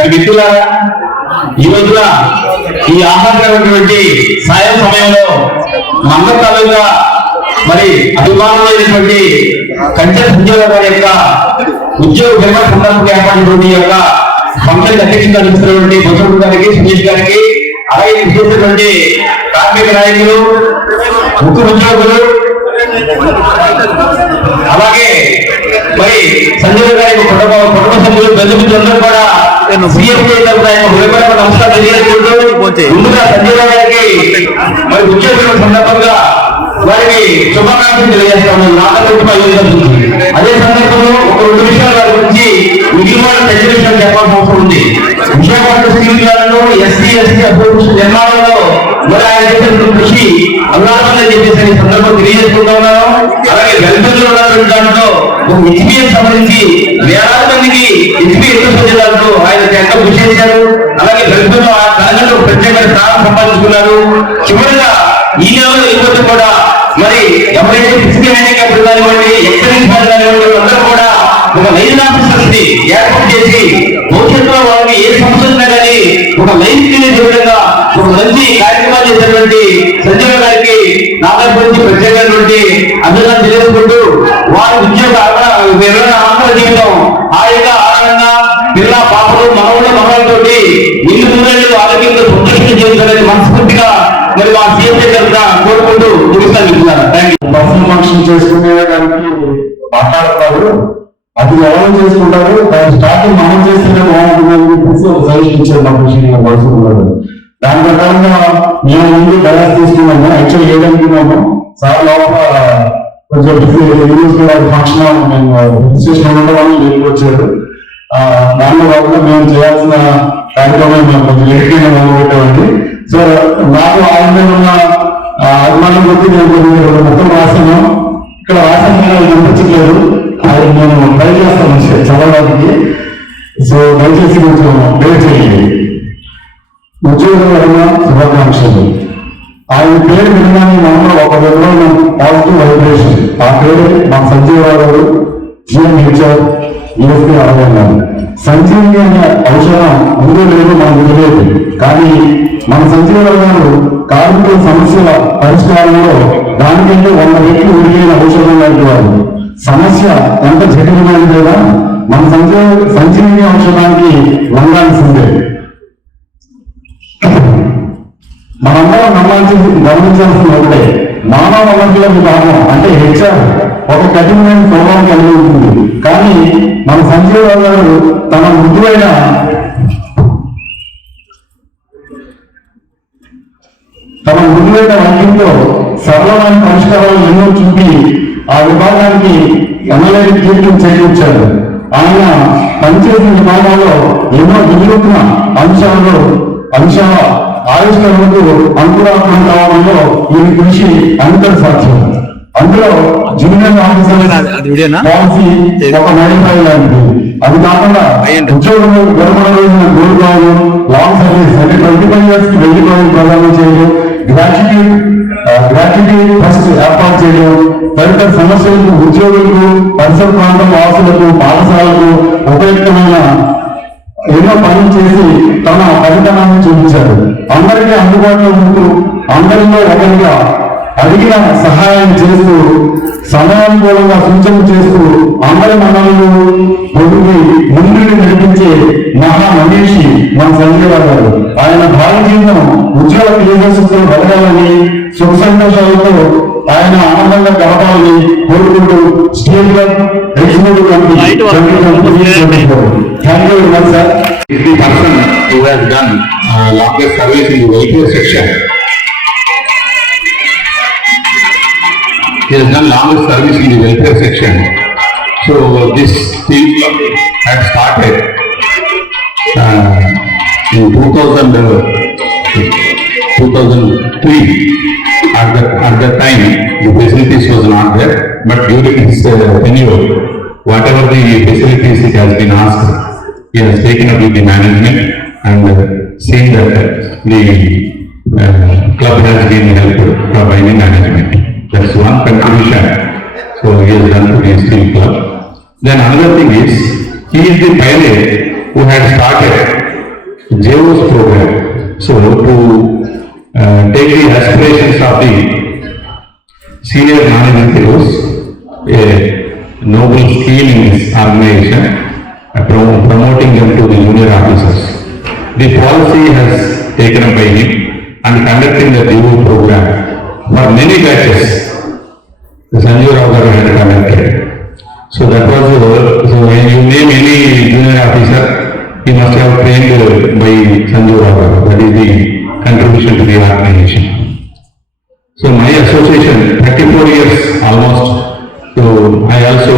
మరి మిత్రులారా, ఈ రోజున ఈ ఆహ్లాదకరమైనటువంటి సాయం సమయంలో మంగళకరంగా మరి అభిమానులైనటువంటి కంచె సంజయ్ గారి యొక్క ఉద్యోగ విరమణ సందర్భంగా ఏర్పడినటువంటి యొక్క ఫంక్షన్ అధ్యక్షంగా నిలుస్తున్నటువంటి బొసడు గారికి, సునీష్ గారికి, అలాగే విశేషటువంటి కార్మిక నాయకులు, ముఖ్య ఉద్యోగులు, అలాగే మరి సంజయ్ గారి కుటుంబ సభ్యులు, బంధుమిత్రులందరూ కూడా సీఎం నమస్కారం తెలియజేసుకుంటూ ముందుగా సంజయ్ గారికి మరి ఉద్యోగుల సందర్భంగా వారికి శుభాకాంక్షలు తెలియజేస్తాము. అదే సందర్భంలో ఒక 2 విషయాల వారి గురించి మిగిలిన పెద్ద విషయాలు చెప్పాల్సిన అవసరం ఉంది. విశాఖపట్నం స్టీల్ ప్లాంట్లో ఎస్సీ అసోసియేషన్ నిర్మాణంలో మరి ఆయన చేసిన కృషి అల్లాహనే చెప్పేసి సందర్భం తెలియజేసుకుంటా ఉన్నాను. అలాగే వెల్ఫేర్లో ఉన్నటువంటి దాంట్లో హెచ్పిఎస్ సంబంధించి వేలాది మందికి హెచ్పిఎస్ జిల్లాలో ఆయన ఎంత కృషి చేశారు. అలాగే వెల్ఫేర్లో ఆ దానిలో ప్రత్యేక స్థానం సంపాదించుకున్నారు. చివరిగా ఈ నెలలో ఇప్పటికీ కూడా మరి ఎవరైతే ఫిజికల్ హ్యాండిక్యాప్ కానివ్వండి, ఎక్సలెన్స్ కానివ్వండి, అందరూ కూడా ఒక లైన్ ఆఫీసర్స్ ని ఏర్పాటు చేసి భవిష్యత్తులో వాళ్ళకి ఏ సమస్య ఉన్నా కానీ ఒక లైన్ తెలియజే విధంగా ఒక మంచి కార్యక్రమాలు చేసినటువంటి సంజయ్ గారికి నా వైపు నుంచి ప్రత్యేకమైనటువంటి అభినందన తెలియజేసుకుంటూ వారి ఉద్యోగ ఆనంద జీవితం హాయిగా ఆనందంగా పిల్ల పాపలు మనవలతోటి ఇల్లు ముందు ఆరోగ్యంగా సంతోషంగా జీవించాలని మనస్ఫూర్తిగా మరి మా సీఎం గారు కోరుకుంటూ ముగిస్తాను. పర్సనల్ ఫంక్షన్ చేసుకునే దానికి మాట్లాడతారు, అది ఎవరు చేసుకుంటారు, దాని స్టార్టింగ్ మనం చేస్తేనే బాగుంటుందని చెప్పేసి ఒక సజెషన్ ఇచ్చారు మా కృషి పడుతున్నారు. దాని ప్రకారంగా మేము ముందు డయాస్ తీసుకున్నాము. యాక్చువల్ ఏదనుకున్నాము సార్ లోపల కొంచెం ఫంక్షన్ మేము రిజిస్ట్రేషన్ ఉండడం వల్ల లేట్ వచ్చారు. దానిలో వల్ల మేము చేయాల్సిన కార్యక్రమం మేము కొంచెం లేట్గా మొదలుపెట్టామండి. సో నాకు ఆయన ఉన్న అభిమానం కొద్ది నేను మొత్తం రాశాను. ఇక్కడ రాశాను కనిపించట్లేదు, అది నేను ట్రై చేస్తాను చదవడానికి. సో దయచేసి కొంచెం వెయిట్ చేయండి. ఉద్యోగం శుభాకాంక్షలు. ఆయన పేరు వినగానే మనలో ఒక విధమైన పాజిటివ్ వైబ్రేషన్. ఆ పేరు మా సంజయ్ గారు జిఎం హెచ్ఆర్ యూఎస్పీ అడగన్నారు. సంజీవిని అనే ఔషధం ముందు లేదు మనకు తెలియదు, కానీ మన సంజయ్ గారు కార్మికుల సమస్యల పరిష్కారంలో దానికంటే 100 రెట్లు విరిగైన ఔషధం లాంటి వారు. సమస్య ఎంత జటిలమైనది లేదా మన సంజీవిని ఔషధానికి వంగాల్సిందే. మనందరం గమనించాల్సిన ఒకటే, మానవ వనరుల విధానం అంటే హెచ్ఆర్ ఒక కఠినమైన స్వభావం కలిగి ఉంటుంది. కానీ మన సంజయ్ గారు తన మృదువైన వాక్యంతో సరళమైన పరిష్కారాలు ఎన్నో చూపి ఆ విభాగానికి ఎమ్మెల్యే కీర్తిని చేకూర్చారు. ఆయన పనిచేసిన విభాగాల్లో ఎన్నో వినూత్న అంశాల ఆవిష్కరణకు అంకురాత్మకం కావడంలో ఈ కృషి అంతర్ సాధ్యం. అందులో జూనియర్ ఆఫీసర్ పాలసీ ఒక మైలురాయి లాంటిది. అది కాకుండా ఉద్యోగంలో విరమణ రోజున గోల్డ్ కావడం, లాంగ్ సర్వీస్ అంటే 25 years కి వెళ్ళిపోయి ప్రదానం చేయడం, గ్రాట్యుటీ ట్రస్ట్ ఏర్పాటు చేయడం, తదితర సమస్యలకు ఉద్యోగులకు, పరిసర ప్రాంత వాసులకు, పాఠశాలకు ఉపయుక్తమైన ఎన్నో పనులు చేసి తన ఫలితాన్ని చూపించారు. అందరికీ అందుబాటులో ఉంటూ అందరిలో ఒకరిగా అడిగిన సహాయం చేస్తూ సమయానుకూలంగా సూచనలు చేస్తూ అందరి మనలను పొడిగి ముందుకు నడిపించే మహా మనీషి మన సంజయ్ గారు. ఆయన భావి జీవితం ఉద్యోగ క్రీడశక్తులు బతకాలని, సుఖ సంతోషాలతో ఆయన ఆనందంగా గడపాలని కోరుకుంటూ state executive committee thank you very much sir. The person who has done longest service in the welfare section. He has done longest service in the welfare section. So this team had started in 2003. At that time, the facilities was not there, but during his tenure, whatever the facilities it has been asked, he has taken up with the management and seen that the club has been helped by the management. That's one contribution. So he has done to the steel club. Then another thing is, he is the pioneer who had started JOS program. So to take the aspirations of the senior management heroes, a noble scheme in this organization, promoting them to the junior officers. The policy has taken up by him and conducting the JOS program for many batches. The Sanjeev Rao garu had conducted. So that was, so when you name any junior officer, he must have trained by Sanjeev Rao garu. That is the contribution to the organization. So my association, 34 years almost. So I also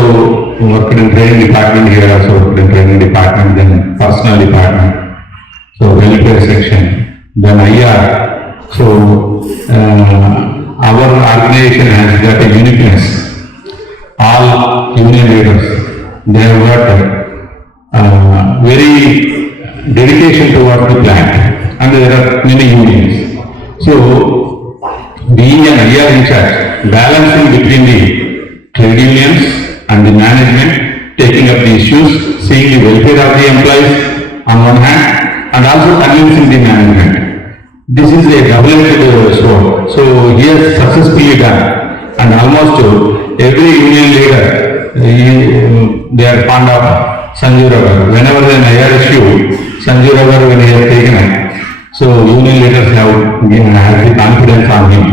worked in training department here, also worked in training department, then personal department, so welfare section, then IR. So our organization has got a uniqueness. All union leaders, they have got very dedication towards the plant, and there are many unions. So being an IR in charge, balancing between the trade unions and the management, taking up the issues, seeing the welfare of the employees on one hand, and also convincing the management. This is a double-edged sword. So he has successfully done, and almost every union leader, they are fond of Sanjeev Rao garu. Whenever an IR issue, Sanjeev Rao garu when he has taken it, so union leaders have the confidence on him,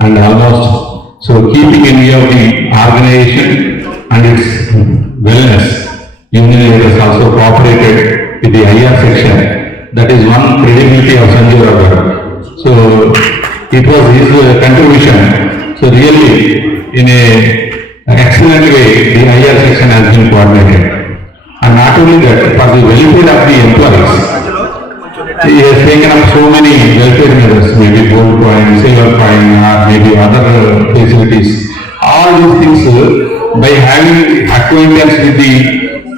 and almost so keeping in view of the organization and its wellness, union leaders also cooperated with the IR section. That is one credibility of Sanjeev Rao garu. So it was his contribution. So really, in a excellent way, the IR section has been coordinated. And not only that, for the welfare of the employees, he has taken up so many welfare measures, maybe gold coin, silver coin, or maybe other facilities. All these things, by having acquaintance with the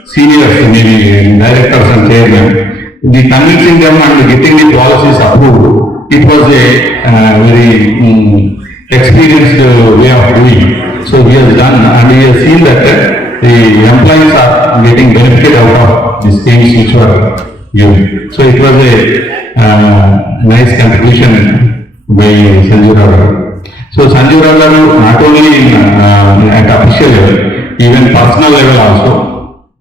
seniors, maybe directors and chairmen, the convincing them and getting the policies approved, it was a very experienced way of doing. So he has done, and he has seen that the employees are getting benefit out of the schemes which were given. So it was a nice contribution by Sanjeev Rao garu. So Sanjeev Rao garu not only at official level, even personal level also,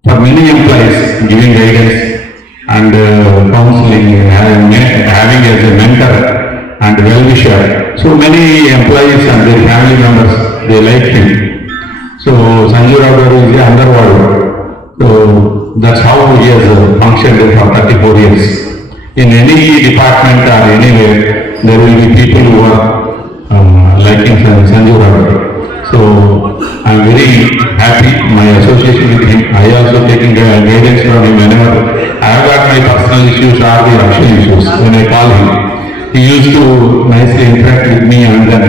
for many employees giving guidance and counseling, having as a mentor and well-wisher. So many employees and their family members, they like him. So Sanjeev Rao garu is the underworld. So that's how he has functioned for 34 years. In any department or anywhere, there will be people who are liking Sanjeev Rao garu. So I am very happy my association with him. I also taking guidance from him whenever I have got my personal issues or the official issues. When I call him, he used to nicely interact with me and then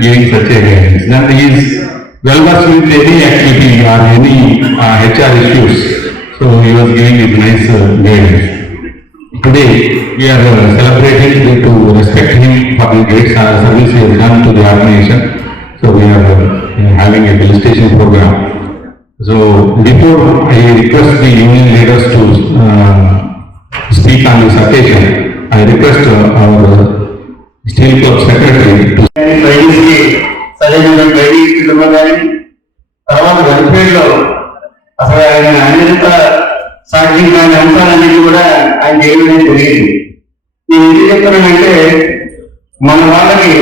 giving such a guidance. Then he is well versed with any activity or any HR issues. So he was giving it nice guidance. Today we are celebrating to respect him for the great service he has done to the organization. So we are having a felicitation program. So before I request the union leaders to speak on this occasion, I request our Steel Club Secretary to తర్వాత వెల్ఫేర్లో అసలు ఆయన అన్నిత సాక్షించిన అంశాలన్నీ కూడా ఆయన చేయడం తెలియదు. నేను ఎందుకు చెప్తున్నానంటే, మన వాళ్ళకి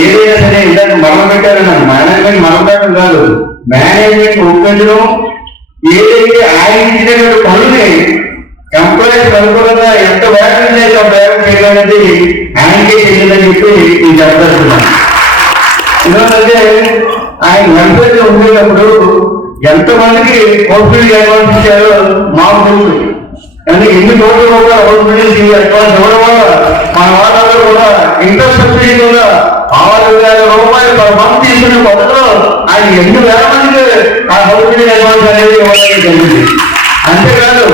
ఏదైనా సరే ఇలాంటి మొదలు పెట్టారన్న మేనేజ్మెంట్ మొదలు పెట్టడం కాదు, మేనేజ్మెంట్ ఒప్పించడం, ఏదైతే ఆయన ఇచ్చినటువంటి పనుల్ని ఎంప్లాయీస్ అనుకూలంగా ఎంత వేగం చేసి ప్రయోగం చేయాలనేది ఆయనకే చెందిందని చెప్పి నేను చెప్పదలుచుకున్నాను. ఎందుకంటే ఆయన వెల్ఫేర్ లో ఉండేటప్పుడు ఎంతమందికి హౌస్పిటల్ అడ్వాన్స్ ఇచ్చారో మాకు తెలుసు. కానీ ఎన్ని కోట్ల రూపాయలు హౌస్పిటల్ అడ్వాన్స్ ఇవ్వడం వల్ల మన వాళ్ళందరూ కూడా ఇంట్రెస్ట్ సబ్సిడీ కూడా 6,000 రూపాయలు పర్ మంత్ తీసుకునే పద్ధతిలో ఆయన ఎన్ని వేల మందికి ఆ హౌస్పిటల్ అడ్వాన్స్ అనేది ఇవ్వడం జరిగింది. అంతేకాదు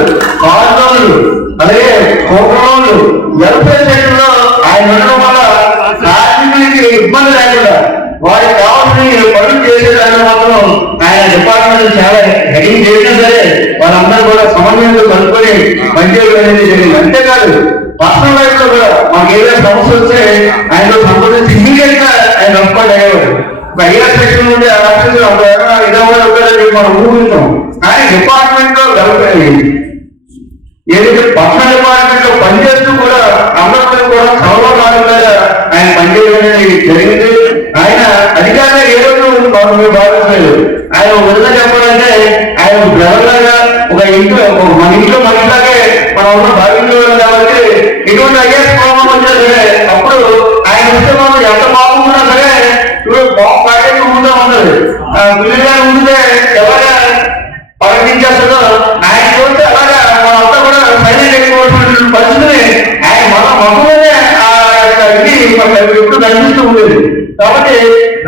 కార్ లోన్లు, అలాగే హోమ్ లోన్లు, వెల్ఫేర్ సెక్టర్ లో ఆయన ఉండడం వల్ల కార్మికులకి ఇబ్బంది లేకుండా వారికి కావాల్సిన పనులు చేసేదాన్ని మాత్రం ఆయన డిపార్ట్మెంట్ చాలా హెడింగ్ చేసినా సరే వాళ్ళందరూ కూడా సమన్వయంతో కలుపుకొని పనిచేయడం అనేది జరిగింది. అంతేకాదు పర్సనల్ లైఫ్ లో కూడా మాకు ఏదైనా సమస్య వస్తే ఆయనతో సంబంధించి ఇమీడియట్ గా ఆయన రెస్పాండ్ అయ్యేవాడు. ఐఆర్ సెక్షన్ నుండి మనం ఊహించాం, కానీ డిపార్ట్మెంట్ లో డెవలప్ అయ్యింది. ఏదైతే పర్సనల్ డిపార్ట్మెంట్ లో పనిచేస్తూ కూడా అందరితో కూడా సర్వకాలంగా ఆయన పనిచేయడం అనేది జరిగింది. ఆయన అధికారిగా ఏ రోజు మీరు భావించలేదు. ఆయన విధంగా చెప్పాలంటే ఆయన బ్రదర్ లాగా ఒక ఇంట్లో మన ఇంట్లో మనిషిలాగే మనం ఉన్న భావించే కాబట్టి ఎటువంటి ఐఎస్ ప్రాబ్లం వచ్చినా సరే అప్పుడు ఆయన వస్తే మనం ఎంత బాగున్నా సరే బాగు ప్యాకేజ్ ముందే ఉన్నది పిల్లలుగా ఉంటే ఎలాగా ప్రకటించేస్తుందో ఆయన చూస్తే అలాగా మనంతా కూడా సైలెంట్ అయిపోయినటువంటి పరిస్థితిని ఆయన మన మొహంలోనే ఎప్పుడు కనిపిస్తూ ఉండేది. కాబట్టి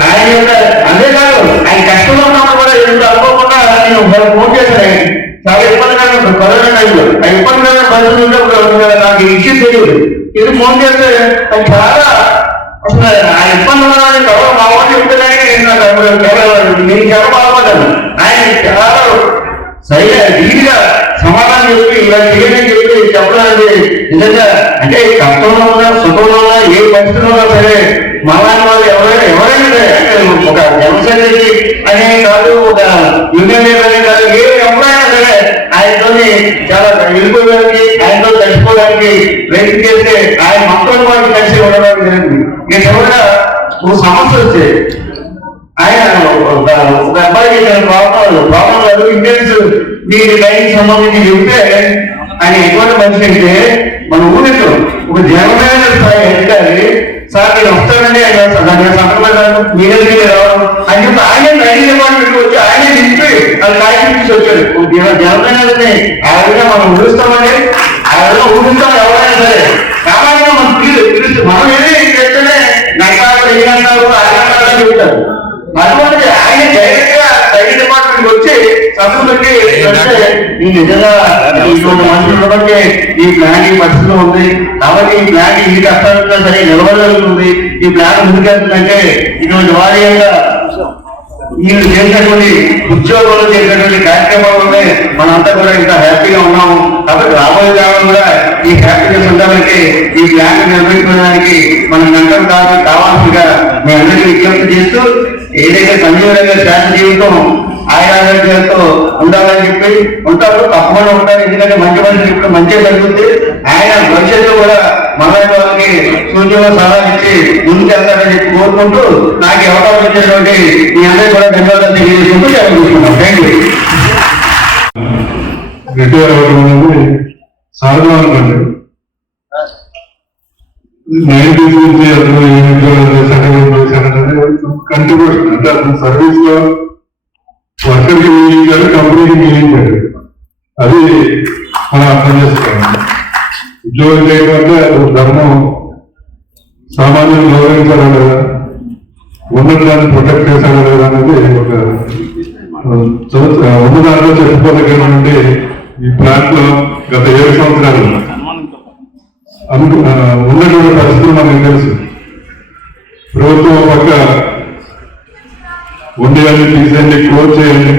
ఆయన యొక్క అంతేకాదు ఆయన కష్టంలో ఉన్నప్పుడు కూడా ఎంత అనుకోకుండా నేను ఫోన్ చేశాను. చాలా ఇబ్బందిగా కరోనా టైంలో ఆ ఇబ్బందిగా పరిస్థితి ఉన్నప్పుడు నాకు ఈ విషయం తెలియదు. ఇది ఫోన్ చేస్తే అది చాలా అసలు ఆ ఇబ్బంది కరోనా మా వాళ్ళు చెప్తేనే నేను చాలా బాధపడ్డాను. ఆయన చాలా నీట్గా సమాధానం చెప్పి ఇలా చేయని చెప్పి చెప్పడానికి నిజంగా అంటే కష్టంలో ఉన్నా సుఖంలో ఉన్నా ఏ పరిస్థితిలో ఉన్నా సరే మలాంటి వాళ్ళు ఎవరైనా సరే ఒక జనసేనకి అనే కాదు ఒక యూనియన్ లీడర్ అనే కాదు ఏ ఎవరైనా సరే ఆయనతోని చాలా వెళ్ళిపోవడానికి ఆయనతో కలిసిపోవడానికి ప్రయత్నం చేస్తే ఆయన మొత్తం వాటికి కలిసి ఉండడానికి జరిగింది. నేను ఎవరైనా ఓ సమస్య వస్తే ఆయన ఒక అబ్బాయికి ప్రాబ్లం లేదు ఇండియన్స్ దీని లైన్కి సంబంధించి చెప్తే ఆయన ఎటువంటి మనిషి అంటే మన ఊరిలో ఒక జనమైన స్థాయి అధికారి సార్ నేను వస్తానండి ఆయన సంతకం మీరే రావడం అని చెప్పి ఆయన రైతు డిపార్ట్మెంట్ వచ్చి ఆయనే దింపి అది కాయకి వచ్చాడు. జనమైన ఆవిడగా మనం ఊహిస్తామండి ఆవిడగా ఊహిస్తాం ఎవరైనా సరే కాబట్టి మనం పిలుస్తూ మనం ఏది చేస్తేనే నష్టాలు ఎన్నికలు ఆయన చెప్తారు. అటువంటి ఆయన డైరెక్ట్ గా రైతు డిపార్ట్మెంట్ వచ్చి సంతకం పెట్టి నిజంగా మనుషులు ఈ ప్లాన్ ఈ పరిస్థితిలో ఉంది కాబట్టి ఈ ప్లాన్ ఈ కష్టాలున్నా సరే నిలబడగలుగుతుంది. ఈ ప్లాన్ ముందుకెళ్తుందంటే ఇటువంటి వారి వీళ్ళు చేసినటువంటి ఉద్యోగంలో చేసినటువంటి కార్యక్రమాలనే మనంతా కూడా ఇంకా హ్యాపీగా ఉన్నాము. కాబట్టి రాబోయే కాలం కూడా ఈ హ్యాపీనెస్ ఉండడానికి ఈ ప్లాన్ నిర్వహించడానికి మనం గంటలు కావాల్సిందిగా మీ అందరికీ విజ్ఞప్తి చేస్తూ ఏదైతే సంజీవంగా శాంతి జీవితం ఆయురారోగ్యాలతో ఉండాలని చెప్పి ఉంటారు, తప్పకుండా ఉంటారు. ఎందుకంటే మంచి మనిషి ఇప్పుడు మంచిగా జరుగుతుంది. ఆయన భవిష్యత్తు కూడా మలాంటి వాళ్ళకి సూచన సలహా ఇచ్చి ముందుకెళ్తారని చెప్పి కోరుకుంటూ నాకు అవకాశం ఇచ్చినటువంటి మీ అందరికీ కూడా ధన్యవాదాలు తెలియజేసుకుంటూ జరుగుతున్నాం. Thank you. రిటైర్ అవ్వడం అనేది సహజం అనుకోండి. నేను తీసుకొచ్చి కంట్రిబ్యూషన్ అంటే అతను సర్వీస్ లో వర్కర్కి మిగిలించాడు, కంపెనీకి మిగిలించాడు. అది మనం అర్థం చేసుకోవాలి. ఉద్యోగం చేయడం అంటే ధర్మం, సామాన్యులు గౌరవించాలి కదా, ఉన్నదాన్ని ప్రొటెక్ట్ చేశాడు కదా అనేది ఒక ఉన్నదానిలో చెప్పుకోదగినటువంటి ఈ ప్లాంట్ లో గత 7 సంవత్సరాలు ఉన్నటువంటి పరిస్థితులు మనకు తెలుసు. ప్రభుత్వం పక్క ఉండేయాలి, తీసేయండి, క్లోజ్ చేయండి,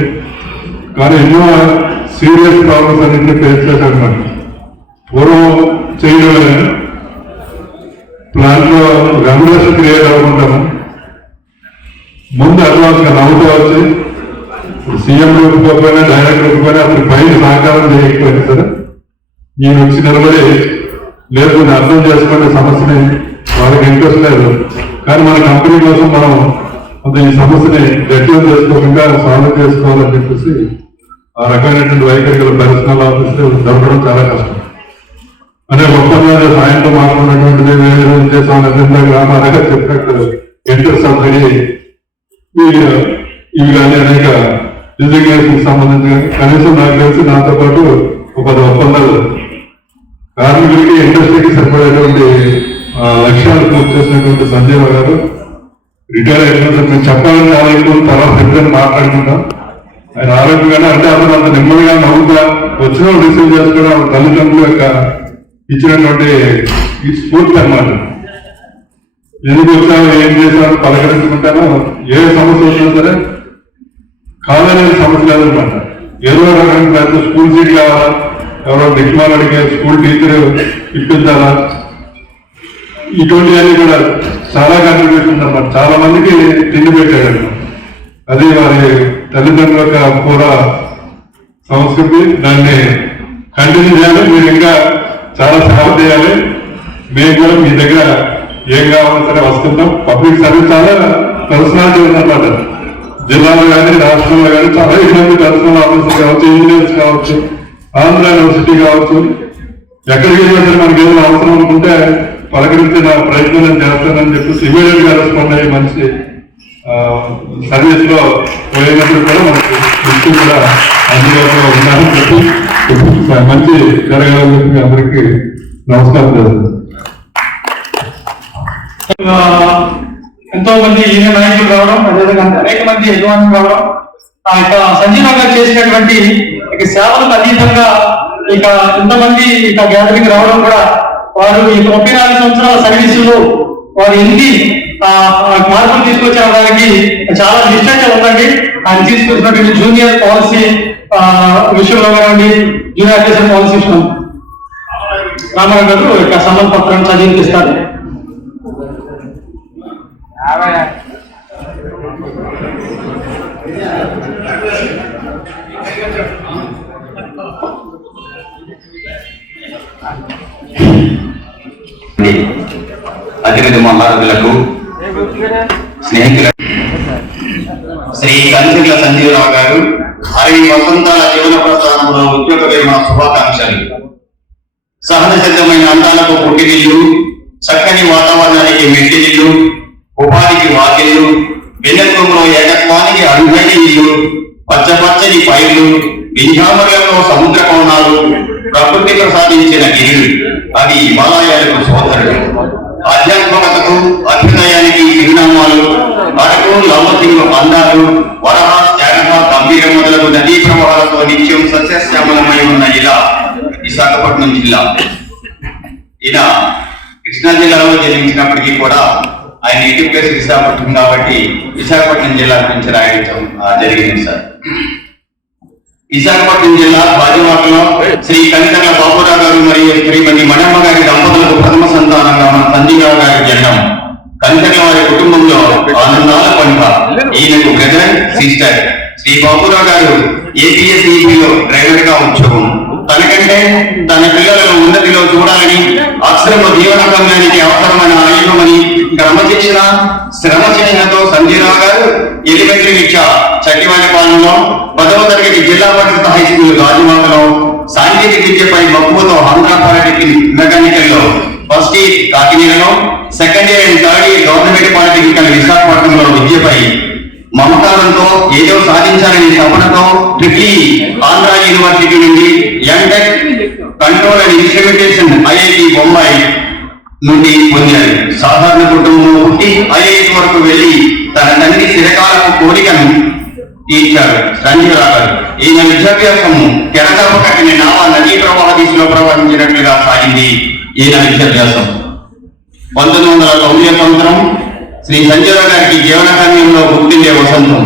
కానీ ఎన్నో సీరియస్ ప్రాబ్లమ్స్ అన్నింటినీ ఫేస్ చేశారన్నమాట. పూర్వం చేయడమే ప్లాంట్ లో రెగ్యులేషన్ క్రియేట్ అవ్వకుంటాము ముందు అడ్వాన్స్ గా నవ్వుతూ వచ్చి సీఎం రూపుకోకపోయినా డైరెక్ట్ రూపుకోపోయినా అతని పైన సహకారం చేయకపోయినా సరే ఈయన వచ్చి నిలబడి లేదు నేను అర్థం చేసుకునే సమస్యని వాళ్ళకి ఇంట్రెస్ట్ లేదు, కానీ మన కంపెనీ కోసం మనం ఈ సమస్యని గట్టిగా చేసుకోకుండా సాల్వ్ చేసుకోవాలని చెప్పేసి ఆ రకమైనటువంటి వైఖరికలు పర్సనల్ ఆఫీసులు దొరకడం చాలా కష్టం. అనే ఒప్పందాలు సాయంతో మాట్లాడినటువంటిది వేరే చేసామని గ్రామాలుగా చెప్పినట్టు ఇంట్రెస్ట్ సబ్సిడీ ఇవి కానీ అనేక డిజిగ్నేషన్ సంబంధించి కనీసం నాకు తెలిసి నాతో పాటు ఒక 10 ఒప్పందాలు కార్మికులకి ఇండస్ట్రీకి సరిపడేటువంటి లక్ష్యాలు పూర్తి చేసినటువంటి సంజీవ గారు రిటైర్ అయిపోయిన మేము చెప్పాలని ఆలోచన తర్వాత ఎప్పుడైనా మాట్లాడుకుంటాం. ఆయన ఆరోగ్యంగానే అంటే అతను అంత నెమ్మదిగా నవ్వుతా వచ్చిన రిసీవ్ చేసుకోవడం తల్లిదండ్రుల యొక్క ఇచ్చినటువంటి ఈ స్ఫూర్తి అన్నమాట. ఎందుకు వచ్చామో ఏం చేశామో పలకరించుకుంటానో ఏ సమస్య వచ్చినా సరే కావాలనే సమస్య లేదనమాట. ఏదో రకంగా స్కూల్ సీట్ కావాలా, ఎవరో డిప్లొమాలు అడిగే స్కూల్ టీచర్ ఇప్పించాలా, ఇటువంటివన్నీ కూడా చాలా కాంట్రిబ్యూషన్ అన్నమాట. చాలా మందికి తిండి పెట్టాడు. అది వారి తల్లిదండ్రుల యొక్క పూర్వ సంస్కృతి. దాన్ని కంటిన్యూ చేయాలి. మీరు ఇంకా చాలా సేవ చేయాలి. మేము కూడా మీ దగ్గర ఏం కావాలో సరే వస్తుంటాం. పబ్లిక్ సర్వీస్ చాలా పర్సనాలిటీ ఉందన్నమాట. జిల్లాలో కానీ రాష్ట్రంలో కానీ చాలా మంది పర్సనల్ ఆఫీసర్ కావచ్చు, ఇంజనీర్స్ కావచ్చు, ఆంధ్ర యూనివర్సిటీ కావచ్చు, ఎక్కడికి వెళ్ళినా మనకి ఏదైనా అవసరం అనుకుంటే పలకరించిన ప్రయత్నం నేను చేస్తానని చెప్పేసి ఇమీడియట్ గా రెస్పాండ్ అయ్యి మంచి సర్వీస్ లో పోయినప్పుడు కూడా మనకి దృష్టి కూడా అందుబాటులో ఉన్నారని చెప్పి మంచి జరగాలని చెప్పి అందరికీ నమస్కారం చేస్తాను. ఎంతో మంది యూనియన్ నాయకులు రావడం, అదేవిధంగా అనేక మంది యజమానులు రావడం, ఆ యొక్క సంజీవ్ గారు చేసినటువంటి ఇక సేవలకు అతీతంగా ఇక ఇంతమంది ఇక గ్యాదరింగ్ రావడం కూడా వారు ఈ 34 సంవత్సరాల సర్వీసులో వారు ఎన్ని మార్పులు తీసుకొచ్చిన దానికి చాలా నిష్ఠ ఉందండి. ఆయన తీసుకొచ్చినటువంటి జూనియర్ పాలసీ విషయంలో కానివ్వండి, జూనియర్ అడ్మిషన్ పాలసీ విషయంలో రామారావు గారు ఇక సంబంధ పత్రం చదివిపిస్తారు. అతిథి మహారథులకు, స్నేహితులకు, శ్రీ కంచిర్ల సంజీవరావు గారు 60 వసంతాల జీవన ప్రస్థానంలో ఉద్యోగ విరమణ శుభాకాంక్షలు. సహజ సిద్ధమైన అందాలకు పుట్టినిల్లు, చక్కని వాతావరణానికి మెట్టినిల్లు, ఉపాధికి వాకిళ్ళు, వెన్నెత్వంలో ఏకత్వానికి అరుగైన ఇల్లు, పచ్చపచ్చని పైర్లు, వింధ్యామర్యంలో సముద్ర కోణాలు, ప్రకృతి ప్రసాదించిన గిరులు, అవి హిమాలయాలకు సోదరుడు. ఆధ్యాత్మికతకు అభ్యుదయానికి చిరునామాలు, అరకు లవతింగు అందాలు, వరహ త్యాగ గంభీర మొదలగు నదీ ప్రవాహాలతో నిత్యం సస్యశ్యామలమై ఉన్న ఇలా విశాఖపట్నం జిల్లా. ఈయన కృష్ణా జిల్లాలో జన్మించినప్పటికీ కూడా ఆయన నేటివ్ ప్లేస్ విశాఖపట్నం కాబట్టి విశాఖపట్నం జిల్లా గురించి రాయడం జరిగింది సార్. విశాఖపట్నం జిల్లా బాజువాకలో శ్రీ కంచర్ల బాబురావు గారు మరియు శ్రీమతి మణమ్మ గారి దంపతులకు ప్రథమ సంతానంగా మన సంజీవరావు గారి జన్మం. కంచర్ల వారి కుటుంబంలో ఆనందాల పంట. ఈయనకు బ్రదర్, సిస్టర్. శ్రీ బాబురావు గారు ఏపీఎస్ఈబీలో డ్రైవర్ గా ఉద్యోగం. తనకంటే తన పిల్లలను ఉన్నతిలో చూడాలని, అక్షరమ జీవన గమ్యానికి అవసరమైన ఆయుధమని శ్రమశిక్షణతో సంజీవరావు గారు ఎలిమెంటరీ విద్య చట్టివాడిపాలెంలో, 10వ తరగతి జిల్లా పరిషత్ హై స్కూల్ గాజువాకలో, సాంకేతిక విద్యపై మక్కువతో ఆంధ్ర పాలిటెక్నిక్ మెకానికల్లో ఫస్ట్ ఇయర్ కాకినీడలో, second year and third year government polytechnical విశాఖపట్నంలో విద్యపై మమకారంతో ఏదో సాధించాలనే తపనతో ట్రిప్లీ ఆంధ్ర యూనివర్సిటీ నుండి MTech control and instrumentation IIT Bombay నుండి పొందారు. సాధారణ కుటుంబంలో పుట్టి ఐఐటి వరకు వెళ్లి తన తండ్రి చిరకాలపు కోరికను తీర్చారు సంజీవరావు గారు. ఈయన విద్యాభ్యాసము తెరదప్ప కట్టిన నావ నదీ ప్రవాహ దిశలో ప్రవహించినట్లుగా సాగింది ఈయన విద్యాభ్యాసం. 1990 సంవత్సరం శ్రీ సంజీవరావు గారికి జీవనగమ్యంలో గుర్తిండే వసంతం.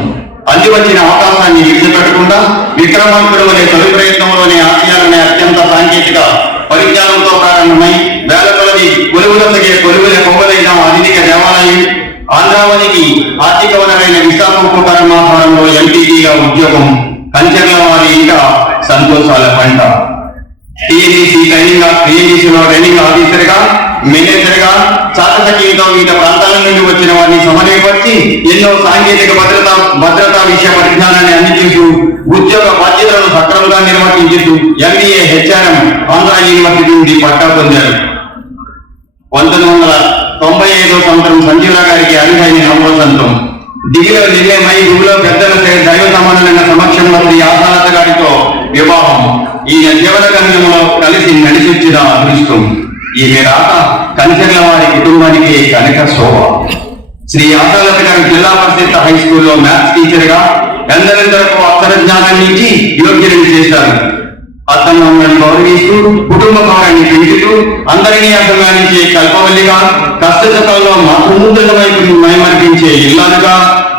అంది వచ్చిన అవకాశాన్ని విడిచిపెట్టకుండా విక్రమార్కుడు వలె తొలి ప్రయత్నంలోనే ఆశయాలనే అత్యంత సాంకేతిక పరిజ్ఞానంతో ప్రారంభమై వేల కొలది కొలువులసగే కొలువుల కొవ్వలైన ఆధునిక దేవాలయం, ఆంధ్రావనికి ఆర్థిక వనరైన విశాఖ ఉపకర్మాహారంలో ఎంపీగా ఉద్యోగం. కంచర్ల వారి ఇంకా సంతోషాల పంట. టీఎన్ఈసీలో ట్రైనింగ్ ఆఫీసర్ గా, మేనేజర్ గా చాకచక్యంతో వివిధ ప్రాంతాల నుండి వచ్చిన వారిని సమన్వయపరిచి ఎన్నో సాంకేతిక భద్రతా విషయ పరిజ్ఞానాన్ని అందించు, ఉద్యోగ బాధ్యతలను సక్రమంగా నిర్వర్తించు ఎంబీఏ హెచ్ఆర్ఎం ఆంధ్ర యూనివర్సిటీ నుండి పట్టా పొందారు. 1995 సంవత్సరం సంజీవరావు గారికి అరుదైన నవవసంతం. దిగిలో నిలయమై భూమిలో పెద్దల దైవ సమానమైన సమక్షంలో శ్రీ ఆశాలత గారితో వివాహం. ఈయన జీవన గమ్యంలో కలిసి నడిచొచ్చిన అదృష్టం. ఈమె రాక కంచర్ల వారి కుటుంబానికి కనక శోభ. శ్రీ ఆశాలత గారు జిల్లా పరిషత్ హై స్కూల్లో మ్యాథ్స్ టీచర్ గా ఎందరెందరకు అక్షర జ్ఞానాన్ని ఇచ్చి యోగ్యులను చేశారు. అత్తమామలను గౌరవిస్తూ కుటుంబ భారాన్ని పెంచుతూ అందరినీ అభిమానించే కల్పవల్లిగా, కష్టసుఖాల్లో మాతృముద్రల వైపు మైమర్పించే ఇల్లాలుగా,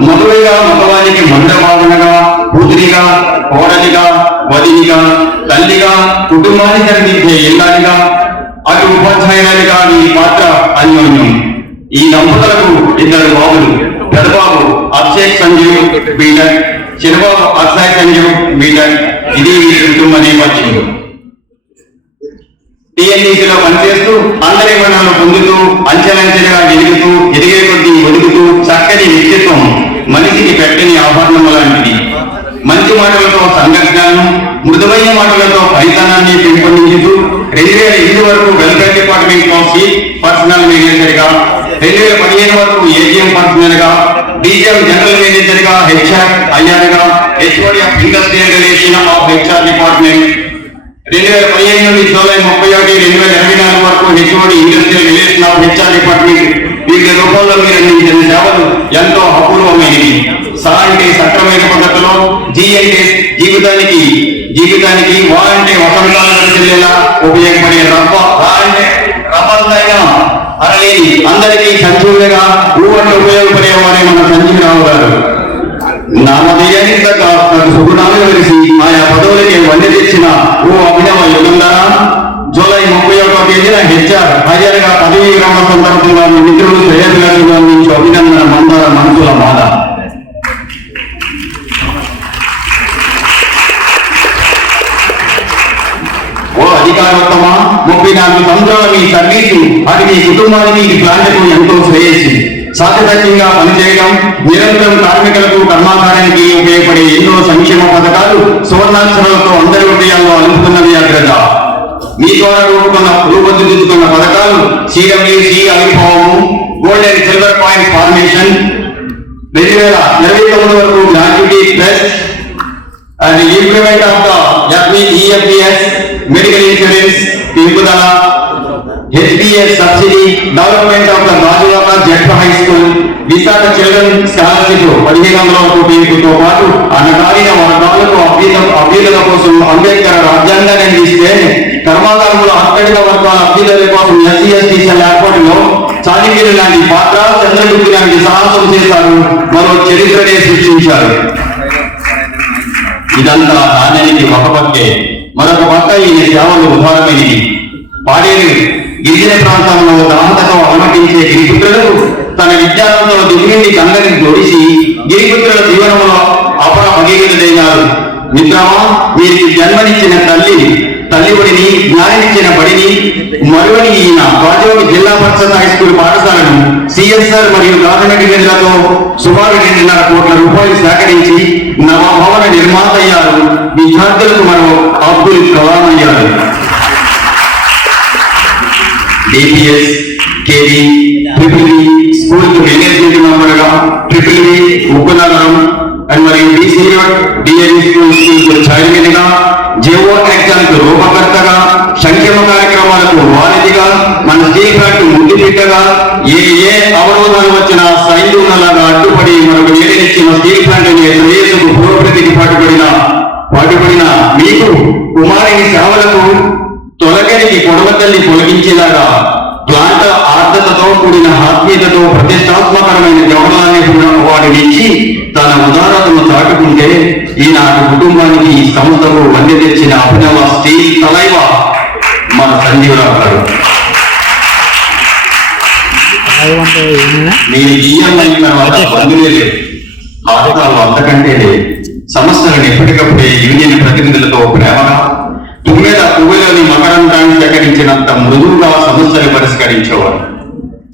మధురైగా మగవానికి మండభావనగా, కూతురిగా, కోడలిగా, వదినిగా, తల్లిగా, కుటుంబాన్ని జరిపించే ఇల్లాలిగా, అటు ఉపాధ్యాయురాలిగా మీ పాత్ర అన్యోన్యం. ఈ దంపతులకు ఇద్దరు బాబులు. పెద్దబాబు అభిషేక్ సంజీవ్ బీటెక్, చిన్నబాబు అక్షయ్ సంజీవ్ బీటెక్. ఇది వీరి కుటుంబ నేపథ్యం. టీఎన్డీసీలో పనిచేస్తూ అందరి మరణాలు పొందుతూ అంచెలంచెలుగా ఎదిగే కొద్దీ ఒదుగుతూ చక్కని వ్యక్తిత్వం మనిషికి పెట్టని ఆభరణం లాంటిది. మంచి మాటలతో సంఘర్షణను, మృదువైన మాటలతో ఫలితాన్ని పెంపొందించుతూ 2008 వరకు వెల్ఫేర్ డిపార్ట్మెంట్ లో చీఫ్ పర్సనల్ మేనేజర్ గా, 2015 వరకు ఏజీఎం పర్సనల్ గా, డీజీఎం జనరల్ మేనేజర్ గా, హెచ్ఆర్ ఐఆర్ గా, HOD of industrial relation of HR department, 2015 నుండి జూలై 31, 2024 వరకు HOD industrial relation of HR department. వీటి రూపంలో మీరు అందించిన సేవలు ఎంతో అపూర్వమైనవి. సా అంటే సక్రమైన పద్ధతిలో, జీ అంటే జీవితానికి, వా అంటే వసంతాలను చెల్లేలా ఉపయోగపడే రప్ప, రా అంటే రప్పందైనా అనలేని అందరికీ సంజీవులుగా ఊవంటే ఉపయోగపడేవారే మన సంజీవరావు గారు. నామధేయానికి తగ్గ సుగుణాలు కలిసి ఆయా పదవులకి వన్నె తెచ్చిన ఓ అభినవ యుగంధర. జూలై 31వ తేదీన హెచ్ఆర్ ఐఆర్ గా పదవీ విరమణ సందర్భంగా మీ మిత్రులు శ్రేయస్సు అందించే అభినందన మందార మనసుల బాధ. ఓ అధికారోత్తమ, 34 సంవత్సరాల మీ సర్వీసు అది మీ కుటుంబానికి, ఈ ప్లాంట్కు ఎంతో శ్రేయస్సు. సాధ్యతంగా పనిచేయడం, నిరంతరం కార్మికులకు, కర్మాగారానికి ఉపయోగపడే ఎన్నో సంక్షేమ పథకాలు సువర్ణాక్షరాలతో అందరి హృదయాల్లో అలుపుతున్నది అగ్రత. మీ ద్వారా రూపొందించుకున్న పథకాలు సిడబ్ల్యూసి ఆవిర్భావము, gold and silver point formation, 2029 వరకు gratuity plus and implement of the EFPS, medical insurance పెంపుదల, HPS subsidy, development of the Gajuwaka Z high school, Visakha children scholarship 1500 కోట్లతో పాటు అన్నగారిన వర్గాలకు అభ్యుదయ కోసం అంబేద్కర్ రాజ్యాంగాన్ని అందిస్తే కర్మాగారంలో అత్యధిక వర్గాల అభ్యుదయ కోసం ఎస్సీ ఎస్టీ సెల్ ఏర్పాటులో చాణిక్యులు లాంటి పాత్ర, చంద్రగుప్తు లాంటి సాహసం చేశారు. మరో చరిత్రనే సృష్టించారు. ఇదంతా నాణ్యానికి ఒక పక్కే, మరొక పక్క ఈ సేవలు ఉదారమైనవి. పాడేరు గిరిజన ప్రాంతంలో దాంతతో అనుమతించే గిరిపుత్రులకు తన విద్యారంతో దిగుండి గంగని జోడిసి గిరిపుత్రుల జీవనంలో అపర భగీరథుడైనారు. మిత్రమా, వీరికి జన్మనిచ్చిన తల్లిబడిని, జ్ఞానమిచ్చిన బడిని మరువని ఈయన రాజోగి జిల్లా పరిషత్ హై స్కూల్ పాఠశాలను సిఎస్ఆర్ మరియు గవర్నమెంట్ నిధులతో సుమారు 2.5 కోట్ల రూపాయలు సేకరించి నవభవన నిర్మాత అయ్యారు. విద్యార్థులకు మరో అబ్దుల్ కలాం అయ్యారు. DPS, KV, triple school management member గా, ట్రిపుల్ ఉప్పునగరం అండ్ మరియు డిఏవి స్కూల్ చైర్మన్ గా, జేఓ ఎగ్జామ్స్ రూపకర్తగా, సంక్షేమ కార్యక్రమాలకు వారధిగా, మన స్టీల్ ప్లాంట్ ముద్దుపిట్టగా, ఏ అవరోధాలు వచ్చినా సైన్యులలాగా అడ్డుపడి మనకు నేరిచ్చిన స్టీల్ ప్లాంట్ శ్రేయస్సుకు పురోగతికి పాటుపడిన మీకు కుమారుని సేవలకు తొలగనికి కొడవ తల్లి పొలగించేలాగా ప్లాంట్ ఆర్ద్రతతో కూడిన ఆత్మీయతతో ప్రతిష్టాత్మకరమైన వ్యవహారాన్ని వాడినిచ్చి తన ఉదారతను చాటుకుంటే ఈనాటి కుటుంబానికి, సంస్థకు వన్నె తెచ్చిన అభినవ స్టీల్ తలైవ మన సంజీవరావు గారు. మీరు జీఎం అయిన తర్వాత బంధువులే లేదు, ఆటలు అంతకంటే లేదు. సమస్యలను ఎప్పటికప్పుడే యూనియన్ ప్రతినిధులతో ప్రేమగా, తుమ్మెద పువ్వులోని మకరంతాన్ని సేకరించినంత మృదువుగా సమస్యలు పరిష్కరించేవారు.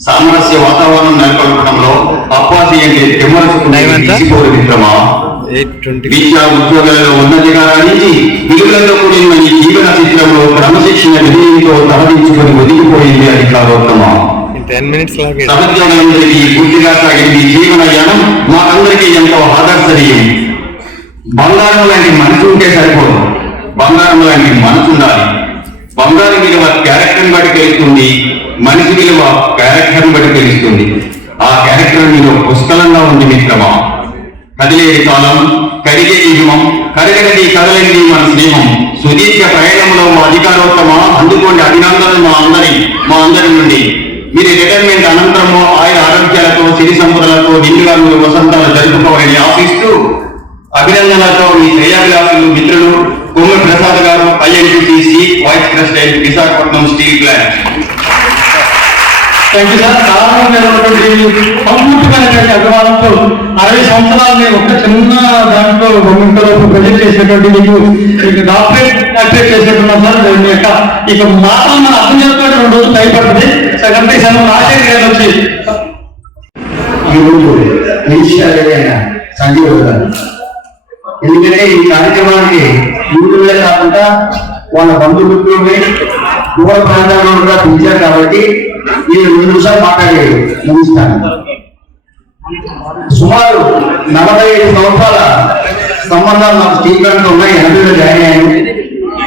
సామరస్య వాతావరణం నెలకొల్పడంలో అప్పాసి అంటే తీసుకోరు మిత్రమా. విద్యా ఉద్యోగాలలో ఉన్నతిగా రాణించి విలువలతో కూడిన ఈ జీవన చిత్రంలో క్రమశిక్షణ విజయంతో తరలించుకొని ఒదిగిపోయింది అధికారోత్తమ. సహోద్యోగులందరికీ పూర్తిగా సాగింది జీవన యానం మాకందరికీ ఎంతో ఆదర్శనీయం. బంగారం లాంటి మనసు ఉంటే సరిపోదు, బంగారం లాంటి మనసు ఉండాలి. బంగారం విలువ క్యారెక్టర్ బట్టి తెలుస్తుంది, మనిషి విలువ క్యారెక్టర్ బట్టి తెలుస్తుంది. ఆ క్యారెక్టర్ మీలో పుష్కలంగా ఉంది మిత్రమా. కదిలేది కాలం, కరిగే యుగం, కరగనిది కదలండి మన స్నేహం. సుదీర్ఘ ప్రయాణంలో మా అధికారోత్తమ అందుకోండి అభినందనలు మా అందరి నుండి. మీరు రిటైర్మెంట్ అనంతరము ఆయన ఆరోగ్యాలతో, సిరి సంపదలతో నిండుగా మీరు వసంతాలు జరుపుకోవాలని ఆశిస్తూ అభినందనలతో మీ శ్రేయాభిలాషులు, మిత్రులు plant. Thank you sir. సంపూర్ణమైనటువంటి అభిమానంతో 60 సంవత్సరాలని ఒక చిన్న దాంట్లో గవర్నమెంట్లో ప్రొజెక్ట్ చేసినటువంటి మీకు డాక్టరేట్ చేసినట్టున్నాం సార్. దీని యొక్క ఇక మాత్రం మనం అర్థం చేసుకుంటే 2 రోజులు భయపడుతుంది. సెకండరీ సెలవు రాజశేఖర్ గారు వచ్చి ఈరోజు సంజీవ్ గారు, ఎందుకంటే ఈ కార్యక్రమానికి యూట్యూబ్లే కాకుండా వాళ్ళ బంధుమిత్రుల్ని దూర ప్రాంతాల్లో కూడా పిలిచారు కాబట్టి ఈ 2 నిమిషాలు మాట్లాడి ముగిస్తాను. సుమారు 45 సంవత్సరాల సంబంధాలు నాకు స్టీల్ ప్లాంట్ ఉన్నాయి. 80లో జాయిన్ అయ్యాను.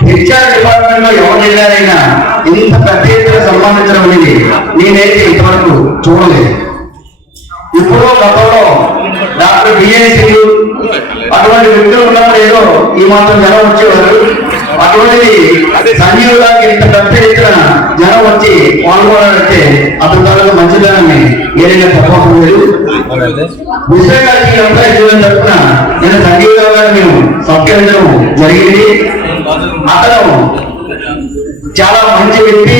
హెచ్ఆర్ డిపార్ట్మెంట్ లో ఎవరు వెళ్ళారైనా ఇంత పెద్ద ఎత్తున సంబంధించడం అనేది నేనైతే ఇంతవరకు చూడలేదు. ఇప్పుడు గతంలో డాక్టర్ బిఎస్సీ అటువంటి వ్యక్తులు ఉన్నప్పుడు ఏదో ఈ మాత్రం జనం వచ్చేవారు. అటువంటిది సంజీవ్ గారికి ఇంత పెద్ద ఎత్తున జనం వచ్చి పాల్గొనాలంటే అతని తర్వాత మంచిదనాన్ని ఏదైనా తప్పడం లేదు. విశ్వగారికి ఎంప్లాయీ జీవనం తరఫున నేను సంజీవ్ గారు మేము సత్కరించడం జరిగింది. అతను చాలా మంచి వ్యక్తి.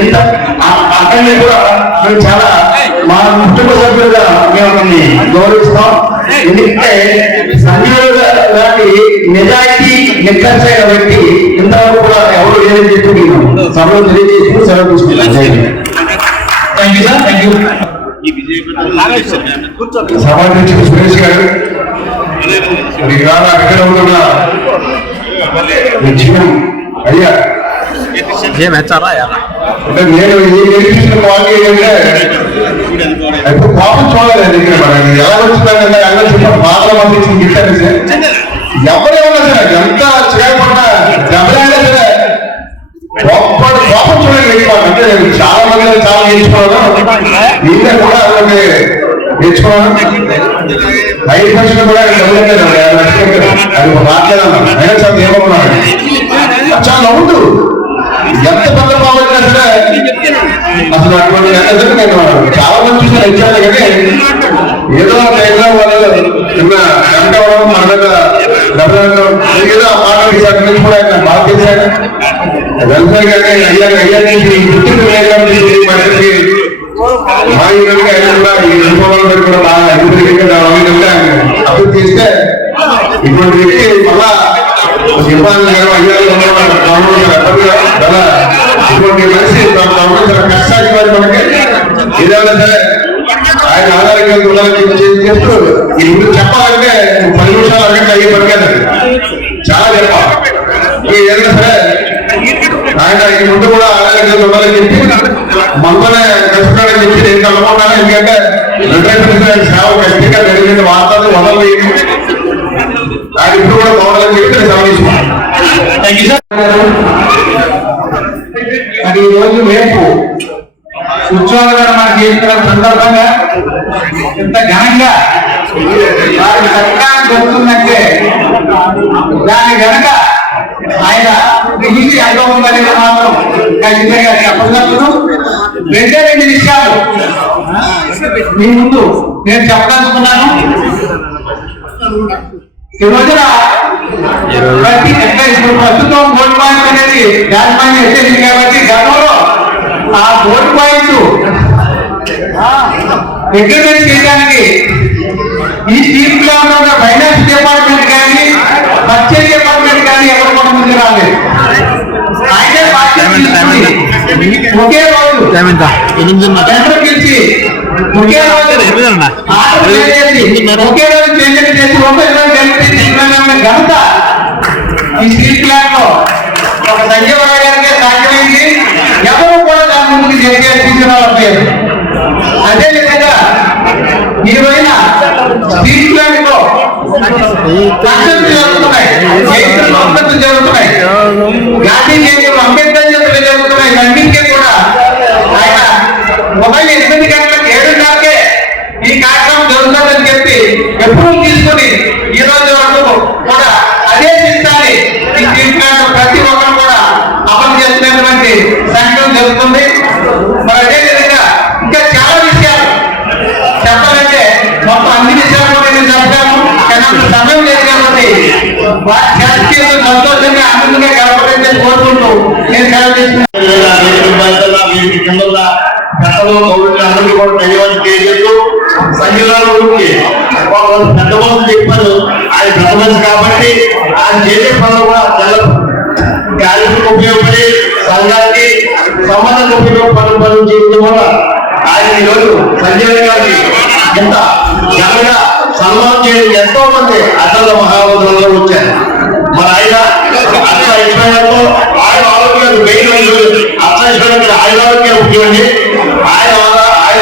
ఇంత అతన్ని కూడా మేము చాలా మా కుటుంబ సభ్యులుగా మేము అతన్ని గౌరవిస్తాం. ఎందుకంటే సంజీవ్ గారి నిజాయితీ నిర్లక్ష్య వ్యక్తి ఇంతవరకు కూడా ఎవరు లేదని చెప్పి మేము సభలో తెలియజేసి సెలవు తీసుకుంటాం. Thank you sir. Thank you. సభాధ్యక్షుడు సురేష్ గారు, ఇవాళ అక్కడ ఉంటున్న విజయం అయ్యా, అంటే నేను ఈ ఎడ్యుకేషన్ క్వాలిటీ ఏంటంటే ఇప్పుడు పాపం చూడలేదు. ఇక్కడ మనకి ఎలా వచ్చిందంటే అన్న చెప్పిన బాగా పంపించింది గిట్టారు సార్. ఎవరైనా సరే ఎంత చేయకుండా ఎవరైనా సరే పాపం చూడండి. అంటే నేను చాలా మంది చాలా నేర్చుకున్నాను. ఇంకా కూడా నేర్చుకున్నాను. 5% కూడా అది మాట్లాడాను. అయినా చాలా ఏమనుకున్నాను, చాలా నవ్వుతూ ఎంత పెద్ద బాగున్నా సరే అసలు అటువంటి నేను చాలా మంది చూసాను ఇచ్చాను. కానీ ఏదో ఎగ్జామ్ వాళ్ళు చిన్న వెంట అవ్వడం మన మీద ఏదో ఆ మాట తీసాక నుంచి కూడా ఆయన బాగా తెలిసాను. వెల్ఫేర్ కానీ అయ్యాకి గుర్తింపు లేకపోతే మా యూనిట్గా అయినా కూడా ఈ అనుభవాలు పెట్టి కూడా బాగా అభివృద్ధి చేస్తే ఇటువంటి వ్యక్తి మళ్ళా ఇటువంటి మనిషి కష్టానికి వారి మనకి ఏదైనా సరే ఆయన ఆధారంగా చేస్తూ ఇప్పుడు చెప్పాలంటే 10 నిమిషాలు అరగంట అయ్యే పడిపోయింది. చాలా చెప్పాలి. ఏదైనా సరే ఆయన ఈ ముందు కూడా ఆధారంగా ఉండాలని చెప్పి మనతోనే కష్టపడాలని చెప్పి నేను అనుకున్నాను. ఎందుకంటే 2 సేవ గట్టిగా జరిగిన వార్తలు వదలు ఆయన ఇప్పుడు కూడా బాగుండాలని చెప్పి నేను గమనిస్తున్నాను. మరి ఈ రోజు రేపు ఉత్సవాలు మనకి చేస్తున్న సందర్భంగా ఎంత ఘనంగా వారి సత్కారం జరుగుతుందంటే దాని గనక ఆయన మిగిలి అనుభవం అనేది మాత్రం ఖచ్చితంగా చెప్పగలను. 2 విషయాలు మీ ముందు నేను చెప్పదలుచుకున్నాను. ఈ రోజున ప్రస్తుతం గోల్డ్ పాయింట్ అనేది దానిపైన ఎత్తేసింది కాబట్టి గతంలో ఆ గోల్డ్ పాయింట్ రిక్రూట్మెంట్ చేయడానికి ఈ స్టీల్ ప్లాంట్ ఉన్న ఫైనాన్స్ డిపార్ట్మెంట్ కానీ పర్చేజ్ డిపార్ట్మెంట్ కానీ ఎవరు మన ముందు రాలేదు. ఆయనే ఒకే రోజు టెండర్ పిలిచి ఒకే రోజు ఒకే రోజు టెండర్ చేసి ఘనత ఈ స్టీల్ ప్లాంట్ లో ఒక సంజీవ్ గారికి సాధ్యమైంది. ఎవరు కూడా దాని ముందుకు తీసుకురావట్లేదు. అదేవిధంగా ఈ రోజున స్టీల్ ప్లాంట్ లో జరుగుతున్నాయి, జరుగుతున్నాయి, గాంధీ జయంతులు, అంబేద్కర్ జయంతులు జరుగుతున్నాయి. అన్నింటికీ కూడా ఆయన ఉదయం 8 గంటలకు 7:30కే ఈ కార్యక్రమం జరుగుతుందని చెప్పి ఎప్పుడు తీసుకుని ఈ రోజు వరకు కూడా అదే సిద్ధాన్ని ఈ స్టీల్ ప్లాంట్ ప్రతి ఒక్కరు కూడా అమలు చేస్తున్నటువంటి సంఘటన జరుగుతుంది. మరి అదేవిధంగా ఇంకా చాలా విషయాలు చెప్పాలంటే మొత్తం అన్ని విషయాలు కూడా నేను చెప్తాను. కానీ అంత సమయం లేదు కాబట్టి వారి శాస్త్రీయ సంతోషంగా ఆనందంగా గడపడానికి కోరుకుంటూ నేను సెలవు తీసుకున్నాను. మధ్యలో వీటి కింద ఉన్న పెద్దలు గౌరవులు అందరికీ కూడా ధన్యవాదాలు తెలియజేస్తూ సంజీవరావు గురించి పెద్ద మనుషులు చెప్పారు. ఆయన పెద్ద మనిషి కాబట్టి ఆయన చేసే పనులు కూడా చాలా కార్మికులకు ఉపయోగపడి సంఘానికి సంబంధానికి ఉపయోగపడే పనులు చేయడం వల్ల ఆయన ఈరోజు సంజయ్ గారిని ఎంత ఘనంగా సన్మానం చేయడం ఎంతో మంది అసలు మహాబోధనలో వచ్చారు. మరి ఆయన అట్లా ఇష్టంతో ఆయన ఆరోగ్యాలు మెయిన్ అట్లా ఇష్టం ఆయన ఆరోగ్యం ముఖ్యమండి. ఆయన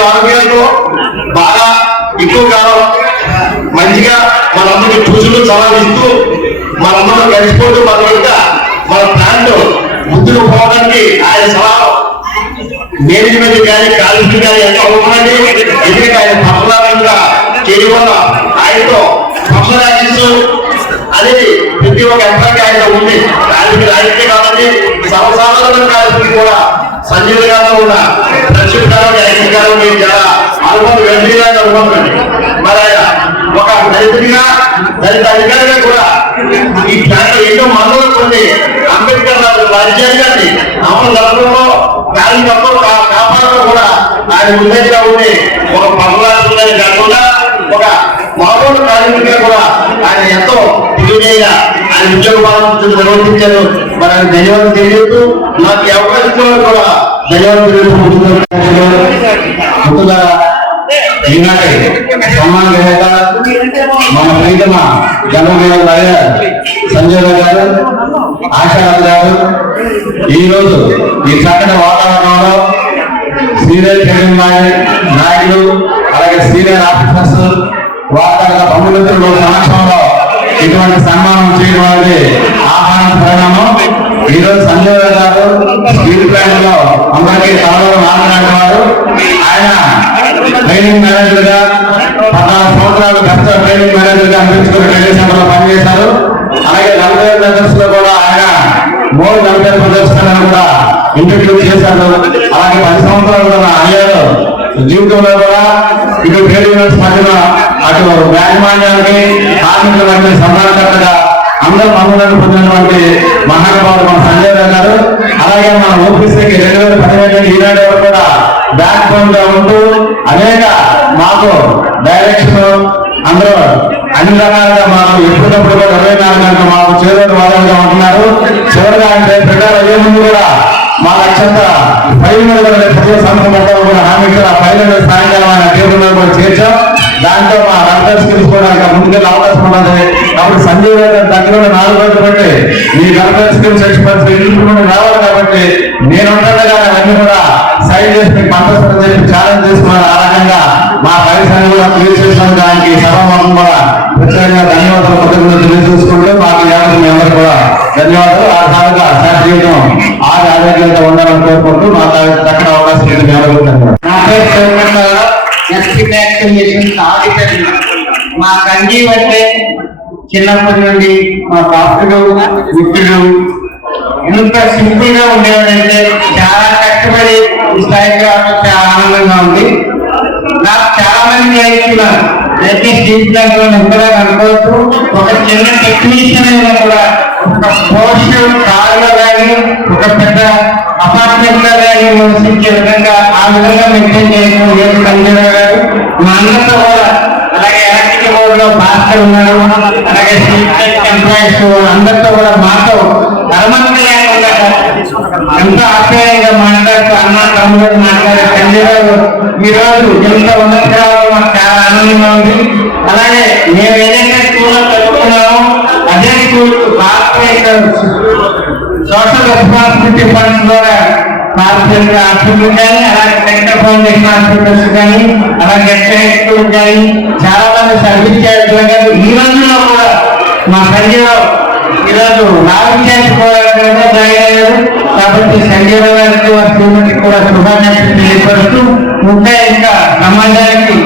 ఆరోగ్యంతో బాగా ఎక్కువ కాలం మంచిగా మనందరికి పూజలు సలహా ఇస్తూ మనందరూ కలిసిపోతూ మన యొక్క మన ప్లాంట్ ముందుకు పోవడానికి ఆయన సలహా మేనేజ్మెంట్ కానీ కాలేజీ కానీ ఎంత ఉందండి. ఎందుకంటే ఆయన పక్షులాగా చేయడం వల్ల ఆయనతో పక్షులు అనేది ప్రతి ఒక్క ఎంప్లాయీ ఆయన ఉంది. దానికి రాజకీయ కాబట్టి సర్వసాధారణ కార్యక్రమం కూడా సంజీవ్ గారిలో ఉన్న ప్రక్షిప్తాలు యాక్టింగ్ మీరు చాలా అనుభవం గంభీరంగా అనుభవండి. మరి ఆయన ఒక దళితుడిగా దళిత అధికారిగా కూడా ఈ ప్లాంట్ ఎన్నో మందులు కొన్ని అంబేద్కర్ రాజ్యాంగాన్ని అమలు జరగడంలో కార్మికులు కాపాడడం కూడా ఆయన ఉద్దేశంగా ఉండి ఒక పనులని కాకుండా ఒక మామూలు కార్మికులుగా కూడా ఆయన ఎంతో తెలియజేయగా ఆయన ఉద్యోగాలను నిర్వర్తించారు. మరి ఆయన ధన్యవాదాలు తెలియజేస్తూ నాకు ఈ అవకాశం కూడా ధన్యవాదాలు తెలియజేస్తున్నాను. ముందుగా ఈనాటి సన్మాన గ్రహీత మన ప్రీతమ జన్మదిన సంజయ్ గారు, ఆశారావు గారు ఈరోజు ఈ చక్కటి వాతావరణంలో సీనియర్ ట్రైనింగ్ నాయకులు అలాగే సీనియర్ ఆఫీసర్స్ వార్తల బంధుమిత్రుల సమక్షంలో ఇటువంటి సన్మానం చేయడం అనేది ఆహ్వాన పరిణామం. ఈరోజు సంజయ్ గారు స్టీల్ ప్లాంట్ లో అందరికీ తలలో మాట్లాడేవారు. ఆయన ట్రైనింగ్ మేనేజర్ గా 14 సంవత్సరాలు బెస్ట్ ట్రైనింగ్ మేనేజర్ గా అందించుకుని ట్రైనింగ్ సెంటర్ లో పనిచేశారు. అలాగే వెల్ఫేర్ బ్రదర్స్ లో కూడా ఆయన 3 వెల్ఫేర్ ప్రదర్శనలను కూడా ఇంట్రడ్యూస్ చేశారు. అలాగే 10 సంవత్సరాలు అయ్యారు. జీవితంలో కూడా ఇటు ట్రేడ్ యూనియన్స్ మధ్యన అటు యాజమాన్యానికి కార్మికుల మధ్య సంధానకర్తగా అందరూ మమ్మల్ని పొందినటువంటి మహానుభావులు మన సంజయ్ గారు. అలాగే మన ఓపీసీకి 2017 ఈనాడు వరకు కూడా బ్యాక్ బోన్ గా ఉంటూ అనేక మాకు డైరెక్షన్ అందరూ అన్ని రకాలుగా మాకు ఎప్పటికప్పుడు కూడా 24 గంటలు మాకు చేదోడు వాదనగా ఉంటున్నారు. చివరిగా అంటే ప్రజలు అయ్యే ముందు కూడా మా లక్ష్యంగా ఫైల్ మీద కూడా ప్రజల సంస్థ మొత్తం కూడా హామీ ఆ ఫైల్ మీద సాయంకాలం ఆయన టేబుల్ మీద కూడా చేర్చాం. దాంతో మా వర్కర్స్ తీసుకోవడానికి ముందుకెళ్ళే అవకాశం ఉన్నది. కాబట్టి సంజయ్ గారు దగ్గర 4 రోజులు బట్టి మీ వర్కర్ స్కిల్స్ ఎక్స్పర్ట్స్ ఇంప్రూవ్మెంట్ రావాలి. కాబట్టి నేను ఉంటుండగా అవన్నీ కూడా సైడ్ చేసి మీకు పంపిస్తారని చెప్పి ఛాలెంజ్ చేసుకున్నారు. ఆ రకంగా మా పరిశ్రమ కూడా క్లియర్ చేసిన దానికి సభాముఖం కూడా ప్రత్యేకంగా ధన్యవాదాలు కృతజ్ఞతలు తెలియజేసుకుంటూ మాకు మీ అందరూ కూడా ధన్యవాదాలు. ఆ సాగుగా జీవితం ఆరోగ్యంగా ఉండాలని కోరుకుంటూ మాకు చక్కని అవకాశం నా పేరు మా సంజీవ్ అంటే చిన్నప్పటి నుండి మా బాపుడు మిత్రుడు ఎంత సింపుల్ గా ఉండేవాడంటే చాలా కష్టపడి ఈ స్థాయికి రావడం చాలా ఆనందంగా ఉంది. నాకు చాలా మంది నేర్చుకున్నారు. ప్రతి స్టీల్ ప్లాంట్ లో ఎంతగా అనుకోవచ్చు. ఒక చిన్న టెక్నీషియన్ అయినా కూడా ఒక పోస్ట్ కారులో కానీ ఒక పెద్ద అపార్ట్మెంట్ లో కానీ నివసించే విధంగా ఆ విధంగా మెయింటైన్ చేయడం సంజయ్ గారు. మా అందరితో కూడా అలాగే ఎలక్ట్రికల్ బోర్డు లో భాస్కర్ ఉన్నారు. అలాగే ఎంప్లాయీస్ అందరితో కూడా మాతో ధర్మంగా లేకుండా ఎంతో ఆప్యాయంగా మాట్లాడుతూ అన్న తమ్ముడు మాట్లాడే సంజయ్ గారు ఈరోజు ఎంత ఉన్నతగా మాకు చాలా ఆనందంగా ఉంది. అలాగే మేము ఏదైతే స్కూల్లో చదువుకున్నామో అదే school corporate social responsibility funds ద్వారా కార్పొరేట్ హాస్పిటల్ కానీ అలాగే సెంటర్ ఫౌండేషన్ హాస్పిటల్స్ కానీ అలాగే స్కూల్ కానీ చాలా మంది సర్వీస్ చేయడం కానీ ఈ రోజుల్లో కూడా మా సంజయ్ ఈరోజు రావించాల్సి కూడా జాయిన్ అయ్యారు. కాబట్టి సంజయ్ గారికి వారి స్టూడెంట్ కూడా శుభాకాంక్షలు తెలియపరుస్తూ ఇంకా సమాజానికి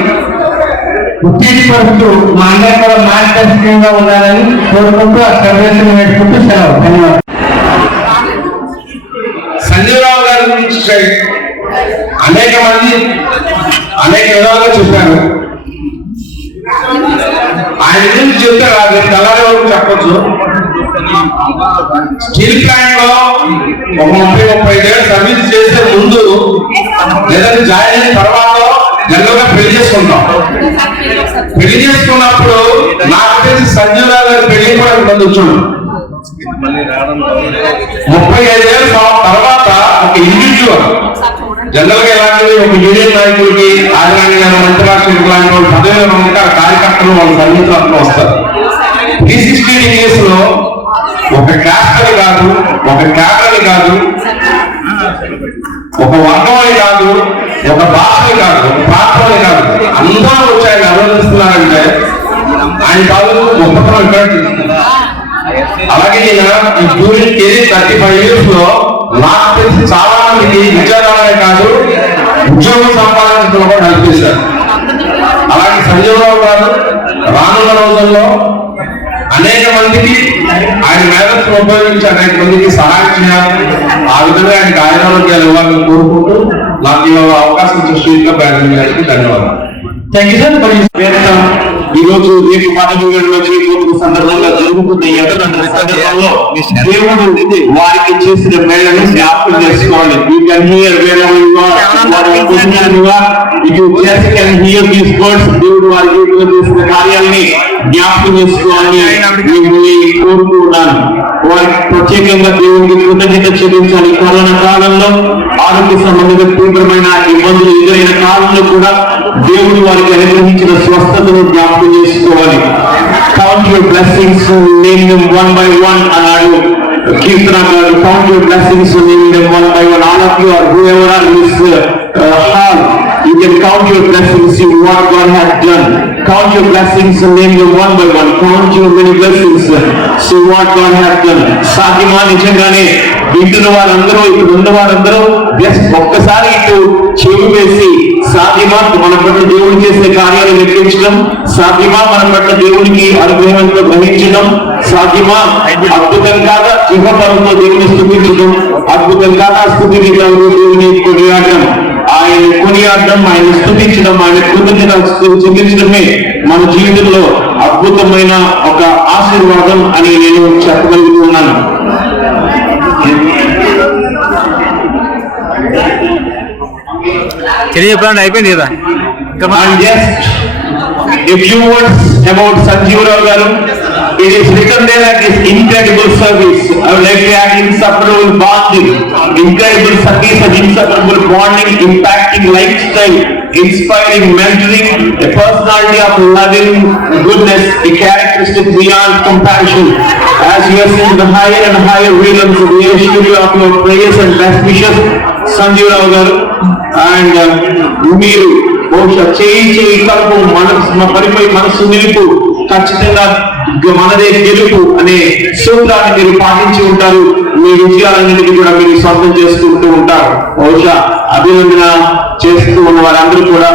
ఉత్తేజపరుస్తూ మా అందరూ కూడా మార్గదర్శకంగా ఉండాలని కోరుకుంటూ ఆ సర్వేషన్ పెట్టుకుంటూ సెలవు. ధన్యవాదాలు. సంజయ్ రావు గారి గురించి అనేక మంది అనేక విధాలుగా చెప్పారు. ఆయన గురించి చెప్తే రాదు తెల్లారి వరకు చెప్పచ్చు. స్టీల్ ప్లాంట్ లో ఒక 30-35 ఏళ్ళు సర్వీస్ చేసే ముందు లేదంటే జాయిన్ అయిన తర్వాత జనరల్గా పెళ్లి చేసుకుంటాం. పెళ్లి చేసుకున్నప్పుడు నాకు తెలిసి సంజీవ్ రావు గారి పెళ్లి కూడా ఇబ్బంది వచ్చాడు. 35 ఏళ్ళ తర్వాత ఒక ఇండివిజువల్ జనరల్ గా ఇలాంటివి ఒక యూనియన్ నాయకులకి ఆదిరాణి గారు మంత్రిరాష్ట్ర లాంటి వాళ్ళు పదవిలో ఉంటే ఆ కార్యకర్తలు వాళ్ళ సన్నిహితులు వస్తారు. 360 degrees లో ఒక క్యాస్ట్ అని కాదు, ఒక క్యాడర్ అని కాదు, ఒక వర్గం అని కాదు, ఒక భాష అని కాదు, ఒక ప్రాంతం అని కాదు, అందరూ వచ్చి ఆయన అభినందిస్తున్నారంటే ఆయన కాదు గొప్పతనం ఇక్కడ. అలాగే నేను ఈ డ్యూరింగ్ కెరీర్ 35 years లో నాకు తెలిసి చాలా మందికి విచారాలనే కాదు ఉద్యోగం సంపాదించడంలో కూడా హెల్ప్ చేశారు. అలాగే సంజీవ్ రావు గారు రానున్న రోజుల్లో అనేక మందికి ఆయన మేధస్సును ఉపయోగించి అనేక మందికి సహాయం చేయాలి. ఆ విధంగా ఆయనకి ఆయురారోగ్యాలు ఇవ్వాలని కోరుకుంటూ నాకు ఈ అవకాశం ఇచ్చిన శ్రీగా బ్యానర్జీ గారికి ధన్యవాదాలు. Thank you sir. మరి ఈ రోజు రేపు మానవీయుల సందర్భంగా జరుగుతున్న ఈ సందర్భంలో దేవుడు వారికి చేసిన మేళను జ్ఞాపకం చేసుకోవాలి. You can hear wherever you are, if you just can hear these words, దేవుడు వారికి చేసిన కార్యాలని జ్ఞాపకం చేసుకోవాలని కోరుకుంటున్నాను. వారికి ప్రత్యేకంగా దేవుడికి కృతజ్ఞత చెల్లించాలి. కరోనా కాలంలో ఆరోగ్య సంబంధిత తీవ్రమైన ఇబ్బందులు ఎదురైన కాలంలో కూడా దేవుడు వారికి అనుగ్రహించిన స్వస్థతను జ్ఞాపకం చేసుకోవాలి. Count your blessings, name them one by one అన్నాడు కీర్తన గారు. Count your blessings, name them one by one. All of you or whoever are in this hall, you can count your blessings, see what God has done. Count your blessings and name them one by one. Count your many blessings, see what God has done. సాధ్యమా? నిజంగానే వింటున్న వారందరూ, ఇక్కడ ఉన్న వారందరూ just ఒక్కసారి ఇటు చెవి వేసి సాధ్యమా మన పట్ల దేవుడు చేసే కార్యాలు లెక్కించడం, సాధ్యమా మన పట్ల దేవునికి అనుగ్రహంతో గ్రహించడం, సాధ్యమా అద్భుతం కాగా యువతరంతో దేవుని స్తుతించడం, అద్భుతం కాగా స్తుతి గీతాలు దేవుని కొనియాడడం, ఆయన కొనియాడడం, ఆయన స్తుతించడం, ఆయన కృతజ్ఞత చెల్లించడమే మన జీవితంలో అద్భుతమైన ఒక ఆశీర్వాదం అని నేను చెప్పగలుగుతున్నాను. అయిపోయింది కదా. A few words about Sanjeev Rao garu. It is written there that his incredible service. I would like to add inseparable bonding, incredible service and inseparable bonding, impacting lifestyle, inspiring, mentoring, a personality of loving goodness, a characteristic beyond comparison. As you are seeing the higher and higher realms of the studio of your prayers and best wishes, Sanjeev Rao garu, and మీరు బహుశా చేయి కలుపు పడిపోయి మనసు నిలుపు, ఖచ్చితంగా మనదే గెలుపు అనే సూత్రాన్ని మీరు పాటించి ఉంటారు. మీ విజయాలన్నిటికీ కూడా మీరు సొంతం చేసుకుంటూ ఉంటారు. బహుశా అభినందన చేస్తూ ఉన్న వారందరూ కూడా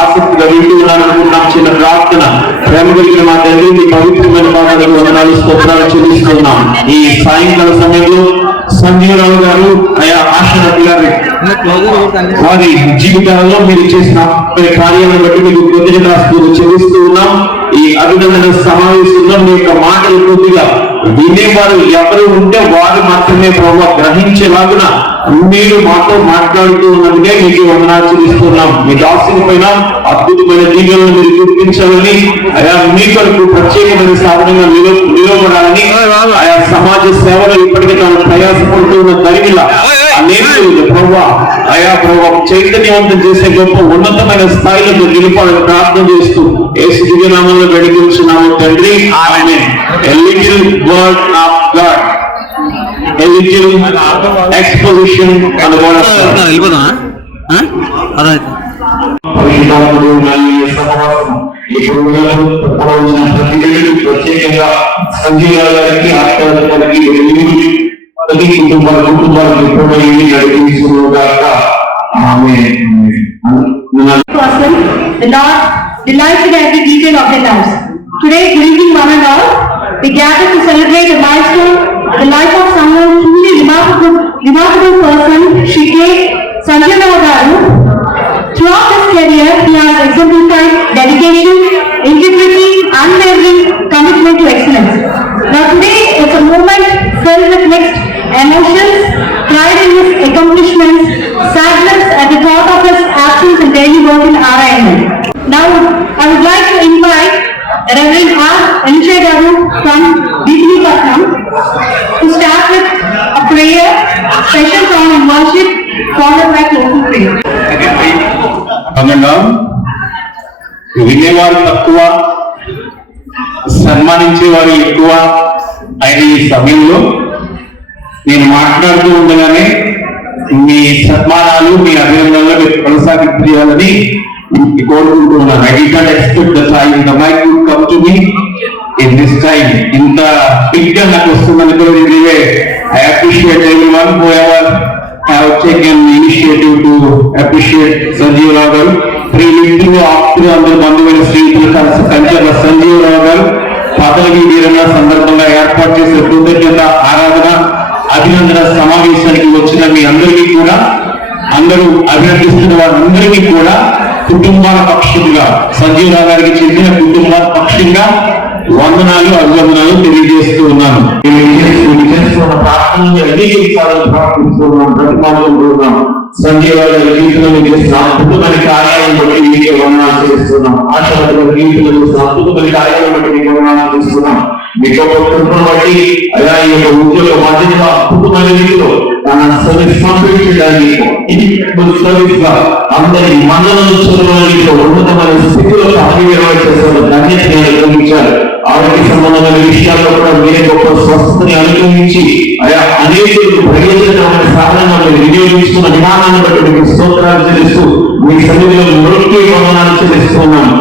ఆసక్తిగా వింటూ ఉన్నారనుకుంటున్నాం. చిన్న ప్రార్థన. ప్రేమ కలిగిన మా తండ్రి, మీ పవిత్రమైన పాదాలకు వందనాలు, స్తోత్రాలు చెల్లిస్తున్నాం. ఈ సాయంకాల సమయంలో సంజీవ్ రావు గారు, అయా ఆశరథ్ గారి వారి జీవితాలలో మీరు చేసిన కార్యాలను బట్టి మీకు కృతజ్ఞతాస్తుతులు చెల్లిస్తూ ఉన్నాం. ఈ అభినందన సమావేశంలో మీ యొక్క మాటలు కొద్దిగా వినేవారు ఎవరు ఉంటే వారు మాత్రమే ప్రభావ గ్రహించేలాగున మీరు మాతో మాట్లాడుతూ ఉన్నందుకే మీకు వందనాలు చెల్లిస్తున్నాం. మీ దాసుని పైన అద్భుతమైన దీవెనలను మీరు గుర్తించాలని, ఆయా మీ కొరకు ప్రత్యేకమైన సాధనంగా నిలబడాలని, ఆయా సమాజ సేవలో ఇప్పటికే తాను ప్రయాసపడుతూ ఉన్న తరిగిలా అనేక ప్రభావ ఆయా ప్రభావ చైతన్యవంతం చేసే గొప్ప ఉన్నతమైన స్థాయిలో నిలపాలని ప్రార్థన చేస్తూ యేసు దివ్యనామంలో వేడుకొంచున్నాము తండ్రి. ఆమేన్. A little word of God, a little exposition on the word of God. పరిశుద్ధాత్ముడు మరియు సహవాసం ఇప్పుడు ప్రత్యేకంగా సంజీవ గారికి, ఆశీర్వాద గారికి, కుటుంబాలకు ఎప్పుడైనా నడిపించుగాక. ఆమేన్. The Lord delights in every detail of their lives. Today, good evening, one and all. We gather to celebrate a milestone, the life of someone truly remarkable person, Shri K. Sanjay Rao garu. Throughout his career, he has exemplified dedication, integrity, unwavering commitment to excellence. Now today, it's a moment emotions, pride in his accomplishments, sadness at the thought of his absence and daily work in RIML. Now, I would like to invite Reverend R. Elisha Garu from DPD Patnam to start with a prayer, special song and worship, followed by closing prayer. వినేవారు తక్కువ, సన్మానించేవారు ఎక్కువ అయిన ఈ సమయంలో నేను మాట్లాడుతూ ఉండగానే మీ సన్మానాలు, మీ అభినందనలు మీరు కొనసాగించాలని కోరుకుంటూ ఉన్నాను. I did not expect the time the mic would come to me in this time. ఇంత బిగ్ గా నాకు వస్తుందని కూడా తెలియదే. I appreciate everyone who ever have taken initiative to appreciate Sanjeev రావు గారు. ప్రియమిత్రులు, ఆప్తులు, అందరూ బంధువుల స్నేహితులు కలిసి కంచెల సంజీవ్ రావు గారు పదవి విరమణ సందర్భంగా ఏర్పాటు చేసిన కృతజ్ఞత ఆరాధన అభినందన సమావేశానికి వచ్చిన మీ అందరికీ కూడా, అందరూ అభినందిస్తున్న వారందరికీ కూడా కుటుంబాల పక్షంగా, సంజీవ్ రావు గారికి చెందిన కుటుంబాల పక్షంగా వందనాలు, అభివందనాలు తెలియజేస్తూ ఉన్నాను. సంజీవ్ రావు గారి గీతలను చేసిన అద్భుతమైన కార్యాలను బట్టి మీకే వందనాలు చేస్తున్నాం. ఆశీర్వాద గీతలు చేసిన అద్భుతమైన కార్యాలను బట్టి మీకు వందనాలు చేస్తున్నాం. మీకు కృపను బట్టి అలా ఈ యొక్క ఉద్యోగ బాధ్యత అద్భుతమైన రీతిలో తన సర్వీస్ పంపించడానికి సర్వీస్ గా అందరి మండలం చూడడానికి ఉన్నతమైన స్థితిలో చేస్తున్న ధన్యత నేను గ్రహించారు. ఆరోగ్య సంబంధమైన విషయాల్లో కూడా మీరే గొప్ప స్వస్థతని అనుగ్రహించి అయా అనేకులకు ప్రయోజనకరమైన సాధనలను వినియోగించుకున్న విధానాన్ని బట్టి మీకు స్తోత్రాలు చెల్లిస్తూ మీ సన్నిధిలో మృత్యు వందనాలు చెల్లిస్తున్నాను.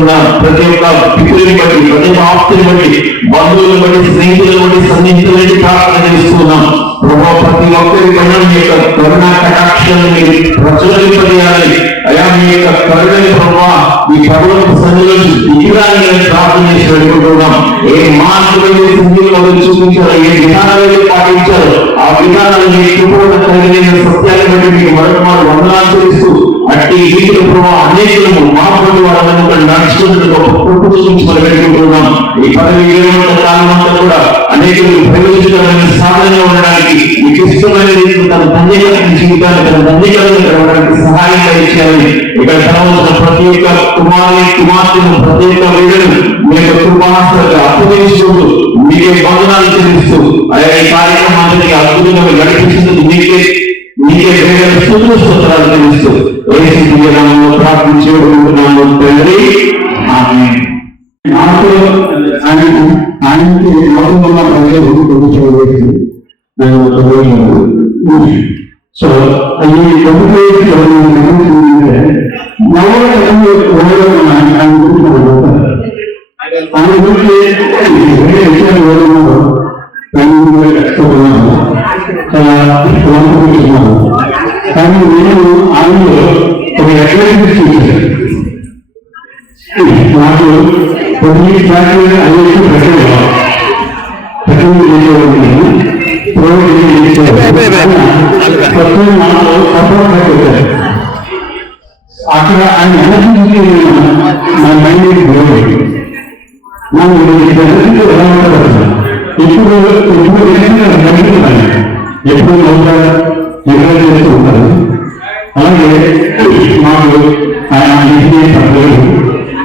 చేస్తున్నాను ప్రతి ఒక్క పితులని బట్టి, ప్రతి ఒక్క ఆప్తుని బట్టి, బంధువులను బట్టి, స్నేహితులను బట్టి, సన్నిహితులని ప్రార్థన చేస్తున్నాం. ప్రభావ ప్రతి ఒక్కరి పైన మీ యొక్క కరుణ కటాక్షాలను మీరు ప్రచురింపజేయాలి. అయా మీ యొక్క కరుణని ప్రభావ మీ ప్రభుత్వ సన్నిధిలో దిగిరాని ప్రార్థన చేసి పెట్టుకుంటున్నాం. ఏ మార్పులు సంధిలో చూపించారో, ఏ విధానాలు పాటించారో ఆ విధానాలను మీ కృపణ కలిగిన సత్యాన్ని బట్టి మీకు మరొక వందనాలు చేస్తూ అట్టి వీటిలో ప్రభావ అనేకులను మార్పులు వాళ్ళని నడుచుకుంటూ గొప్ప కృప చూపించుకొని పెట్టుకుంటున్నాం. ఈ పదవి విరమణ కాలం అంతా కూడా అనేకులు ప్రయోజనకరమైన సాధనగా ఉండడానికి, మీకు ఇష్టమైన రీతిలో తన ధన్యకరమైన జీవితాన్ని, తన ధన్యకరమైన గడవడానికి సహాయంగా ఇచ్చారని ఇక్కడ కలవలసిన ప్రతి ఒక్క కుమార్తెను, ప్రతి ఒక్క వీళ్ళను మీ యొక్క కృపాస్తులకు అప్పగించుకుంటూ మీకే వందనాలు చెల్లిస్తూ ఆయా ఈ కార్యక్రమానికి అద్భుతంగా నడిపించినందుకు మీకే స్తుతులు స్తోత్రాలు చెల్లిస్తూ ప్రార్థించుకుంటున్నాము తండ్రి. ఆమేన్. నాకు ఆయనకి లోకంలో ప్రజలు సో ఈ ఆయన గురించి విషయాలు కష్టపడుతున్నాను, కానీ నేను ఆయనలో ఒక అడ్వర్టైజ్ చూశాను. నాకు కొన్ని సార్లు అయ్యేసి అక్కడ ఆయన ఎనర్జీ నా మైండ్ గ్రోయింగ్. నాకు ఎనర్జీతో ఎలా ఉంటారు ఇప్పుడు ఎప్పుడు ఎంకరేజ్ చేస్తూ ఉంటారు. అలాగే మాకు ఆయన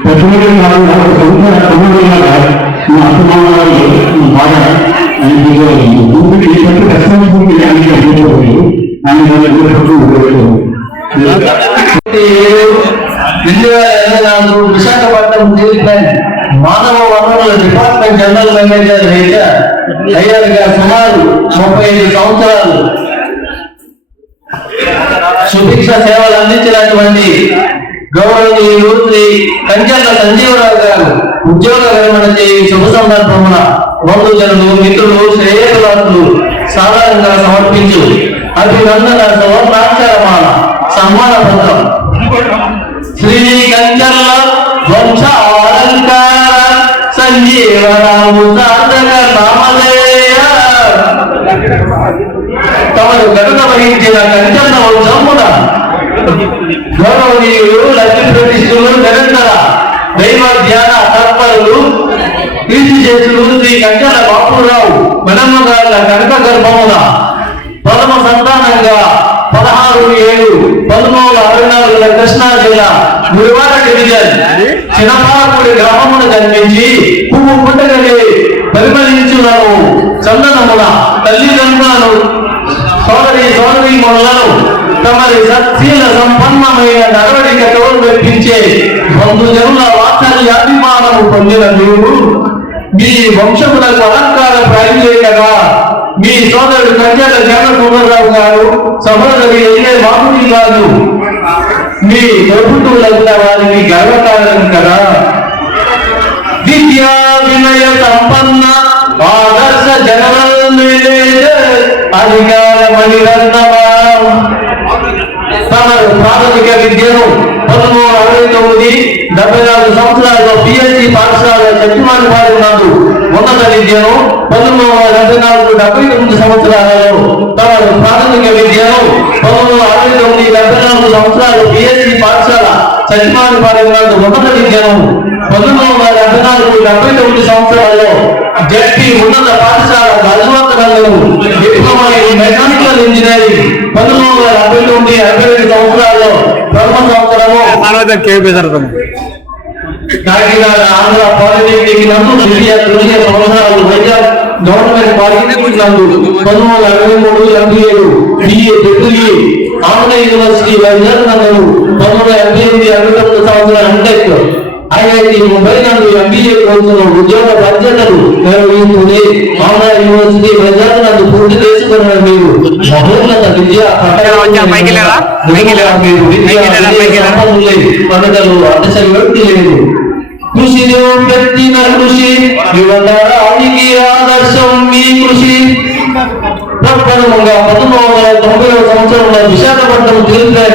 పెద్దలు నాకు సొంత సమాజంగా మా అసమానాలు బాగా రెస్పాన్సిబిలిటీ అని ఆయన విశాఖపట్నం మానవ వనరుల డిపార్ట్మెంట్ జనరల్ మేనేజర్ అయ్యారుగా సుమారు 35 సంవత్సరాలు సుభిక్ష సేవలు అందించినటువంటి గౌరవనీయులు శ్రీ కంచెల సంజీవరావు గారు ఉద్యోగ విరమణ చేయి శుభ సందర్భమున బంధుజనులు, మిత్రులు, శ్రేయసులు సాధారణంగా సమర్పించు అభినందన సమాచారమాన సన్మాన పత్రం శ్రీ కంచెల వంశ అలంకార సంజీవరావు సాధక నామధేయ తమను ఘనత వహించిన కంచెల వంశమున గౌరవనీయులు లక్ష్మీ ప్రతిష్ఠులు నిరంతర దైవ ధ్యాన తత్పరులు కీర్తి చేసులు శ్రీ కంచాల బాపురావు మెనమ్మ గారుల కనక గర్భముల ప్రథమ సంతానంగా 16/7/1964 కృష్ణా జిల్లా గుడివాడ డివిజన్ చిన్నపాలపూడి గ్రామమున జన్మించి పువ్వు పుట్టగలి పరిమళించున్నాను చందనముల తల్లిదండ్రులను సోదరీమణులను తమరి సత్శీల సంపన్నమైన నడవడికతో మెప్పించే బంధుజనుల వాత్సల్యాభిమానము పొందిన మీరు మీ వంశములకు అలంకార ప్రాయులేకగా మీ సోదరుడు కంచెల జగన్మోహనరావు గారు సహోదరి బాబుజీ గారు మీ ప్రభుత్వులకు వారికి గర్వకారణం కదా. విద్యా వినయ సంపన్న ఆదర్శ జనరల్ మేనేజర్ అధికార మణిరత్నమా తమ ప్రాథమిక విద్యను 1969-74 సంవత్సరాల్లో పిఎస్సి పాఠశాల చట్టుమానిపాలెం నందు ఉన్నత విద్యను 1974-79 సంవత్సరాలలో తమ ప్రాథమిక విద్యను 1969-74 సంవత్సరాలు పిఎస్సి పాఠశాల చట్టుమానిపాలెం నందు ఉన్నత విద్యను 1974-79 సంవత్సరాల్లో జడ్పీ ఉన్నత పాఠశాల గజవాక నందు డిప్లొమా ఇన్ మెకానికల్ ఇంజనీరింగ్ 1979-82 సంవత్సరాల్లో ప్రథమ సంవత్సరము కాకినాడ ఆంధ్ర పాలిటెక్నిక్ నందు తృతీయ సంవత్సరాలు వైజాగ్ గవర్నమెంట్ పాలిటెక్నిక్ నందు 1983-87 BA degree Andhra university Vizag నందు 1988-89 సంవత్సరాలు ఎంటెక్ ఐఐటి ముంబై నందు ఎంబీఏ కోర్సులో ఉద్యోగ బాధ్యతలు నిర్వహించుకుని ఆంధ్ర యూనివర్సిటీ వైజాగ్ నందు పూర్తి చేసుకున్న మీరు మహోన్నత విద్యా పథకాలు అడ్డసరి లేదు. కృషి పెట్టిన కృషి యువతరానికి ఆదర్శం మీ కృషి. ప్రప్రథమంగా 1990 సంవత్సరంలో విశాఖపట్నం జిల్లా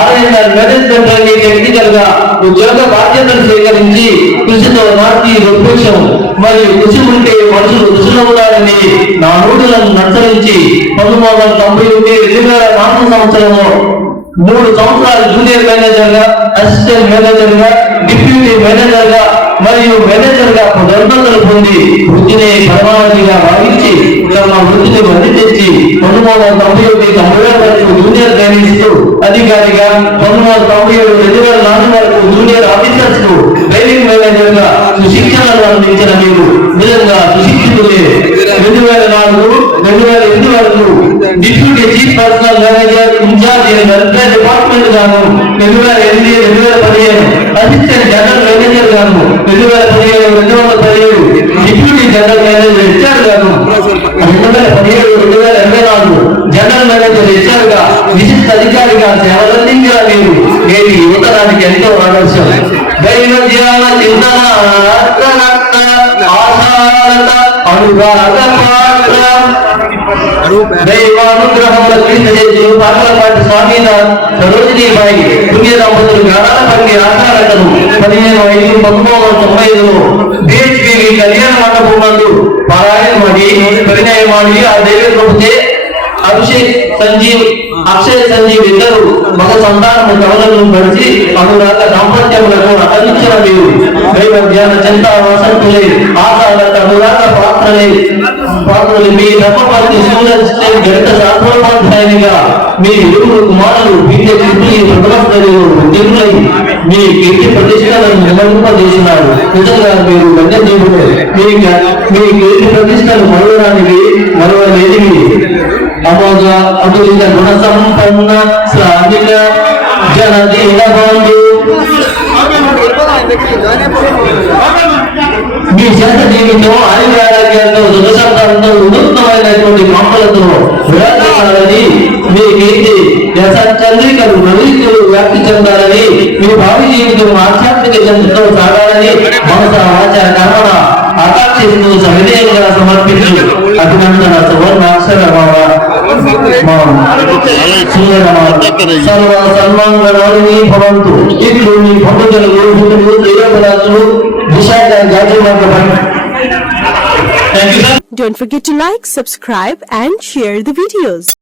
ఆర్ఎన్ఆర్ మేనేజ్మెంట్ టెక్నికల్ గా ఉద్యోగ బాధ్యతలు స్వీకరించి కృషితో నాటి వృక్షం మరియు కృషి ఉంటే మనుషులు కృషిలో నా నోటులను నచ్చరించి 1991-2004 సంవత్సరంలో 3 సంవత్సరాలు జూనియర్ మేనేజర్ గా, అసిస్టెంట్ మేనేజర్ గా, డిప్యూటీ మేనేజర్ గా మరియు మేనేజర్ గా పదోన్నతులు పొంది వృత్తిని పరమావధిగా భావించి తమ వృత్తిని వృద్ధి తెచ్చి 1991-90 వరకు జూనియర్ ట్రైనింగ్స్ అధికారిగా 1997-2004 వరకు జూనియర్ ఆఫీసర్స్ కు ట్రైనింగ్ మేనేజర్ గా సుశిక్షణను అందించిన మీరు నిజంగా సుశిక్షితులే. 2004-2008 వరకు deputy chief personnel manager in charge welfare department గాను 2008-2015 అసిస్టెంట్ జనరల్ మేనేజర్ గాను 2017 డిప్యూటీ జనరల్ మేనేజర్ హెచ్ఆర్ గాను 2017-2024 జనరల్ మేనేజర్ హెచ్ఆర్ గా విశిష్ట అధికారిగా సేవలందించిన మీరు నేటి యువతరానికి ఎంతో ఆదర్శం. దైవజ్ఞాన చింతన ఆశాలత అనురాగ పాత్ర దైవానుగ్రహంలో కీర్తి పార్లపాటి స్వామినాథ్ సరోజినీబాయి పుణ్య దంపతులు గానాల పండి ఆచారతను 15/5/1995లో బిహెచ్పి కళ్యాణ మండపం నందు పారాయణమాడి పరిణయమాడి ఆ దేవి ప్రభుతే అభిషేక్ సంజీవ్ అక్షయ్ సంజీవ్ ఇద్దరు మగ సంతానము కవలను పడిచి అనురాగ దాంపత్యములకు అందించిన మీరు దైవ ధ్యాన చింత వసంతులే ఆశాలత అనురాగ పాత్రలు మీ ధర్మపతి సూరజ్ గణిత శాస్త్రోపాధ్యాయునిగా మీ ఇరువురు కుమారులు బీటెక్ ఉద్యోగులై మీ కీర్తి ప్రతిష్టలను నిలబింపజేసినారు. నిజంగా మీరు ధన్యజీవులే. మీ కీర్తి ప్రతిష్టలు మరవడానికి మరవలేనివి. అమోఘ అతులిత గుణ సంపన్న శ్రామిక జనదీన బంధు మీ చేత జీవితం ఆయుర్వేదాలతో సుఖశబ్దంతో వినూత్నమైనటువంటి మాటలతో విరాజిల్లాలని మీ కీర్తి చంద్రికలు నవీకులు వ్యాప్తి చెందాలని మీ భావి జీవితం ఆధ్యాత్మిక జంతుతో సాగాలని మనస వాచ కర్మణ ఆకాంక్షిస్తూ సవినయంగా సమర్పించు అభినందన సువర్ణాక్షర సర్వ సన్మంగళాన్ని భవంతు. ఇట్లు మీ పండుగలు హితులు శ్రీరామరాజులు విశాఖ జాతీయ మార్గం. Don't forget to like, subscribe and share the videos.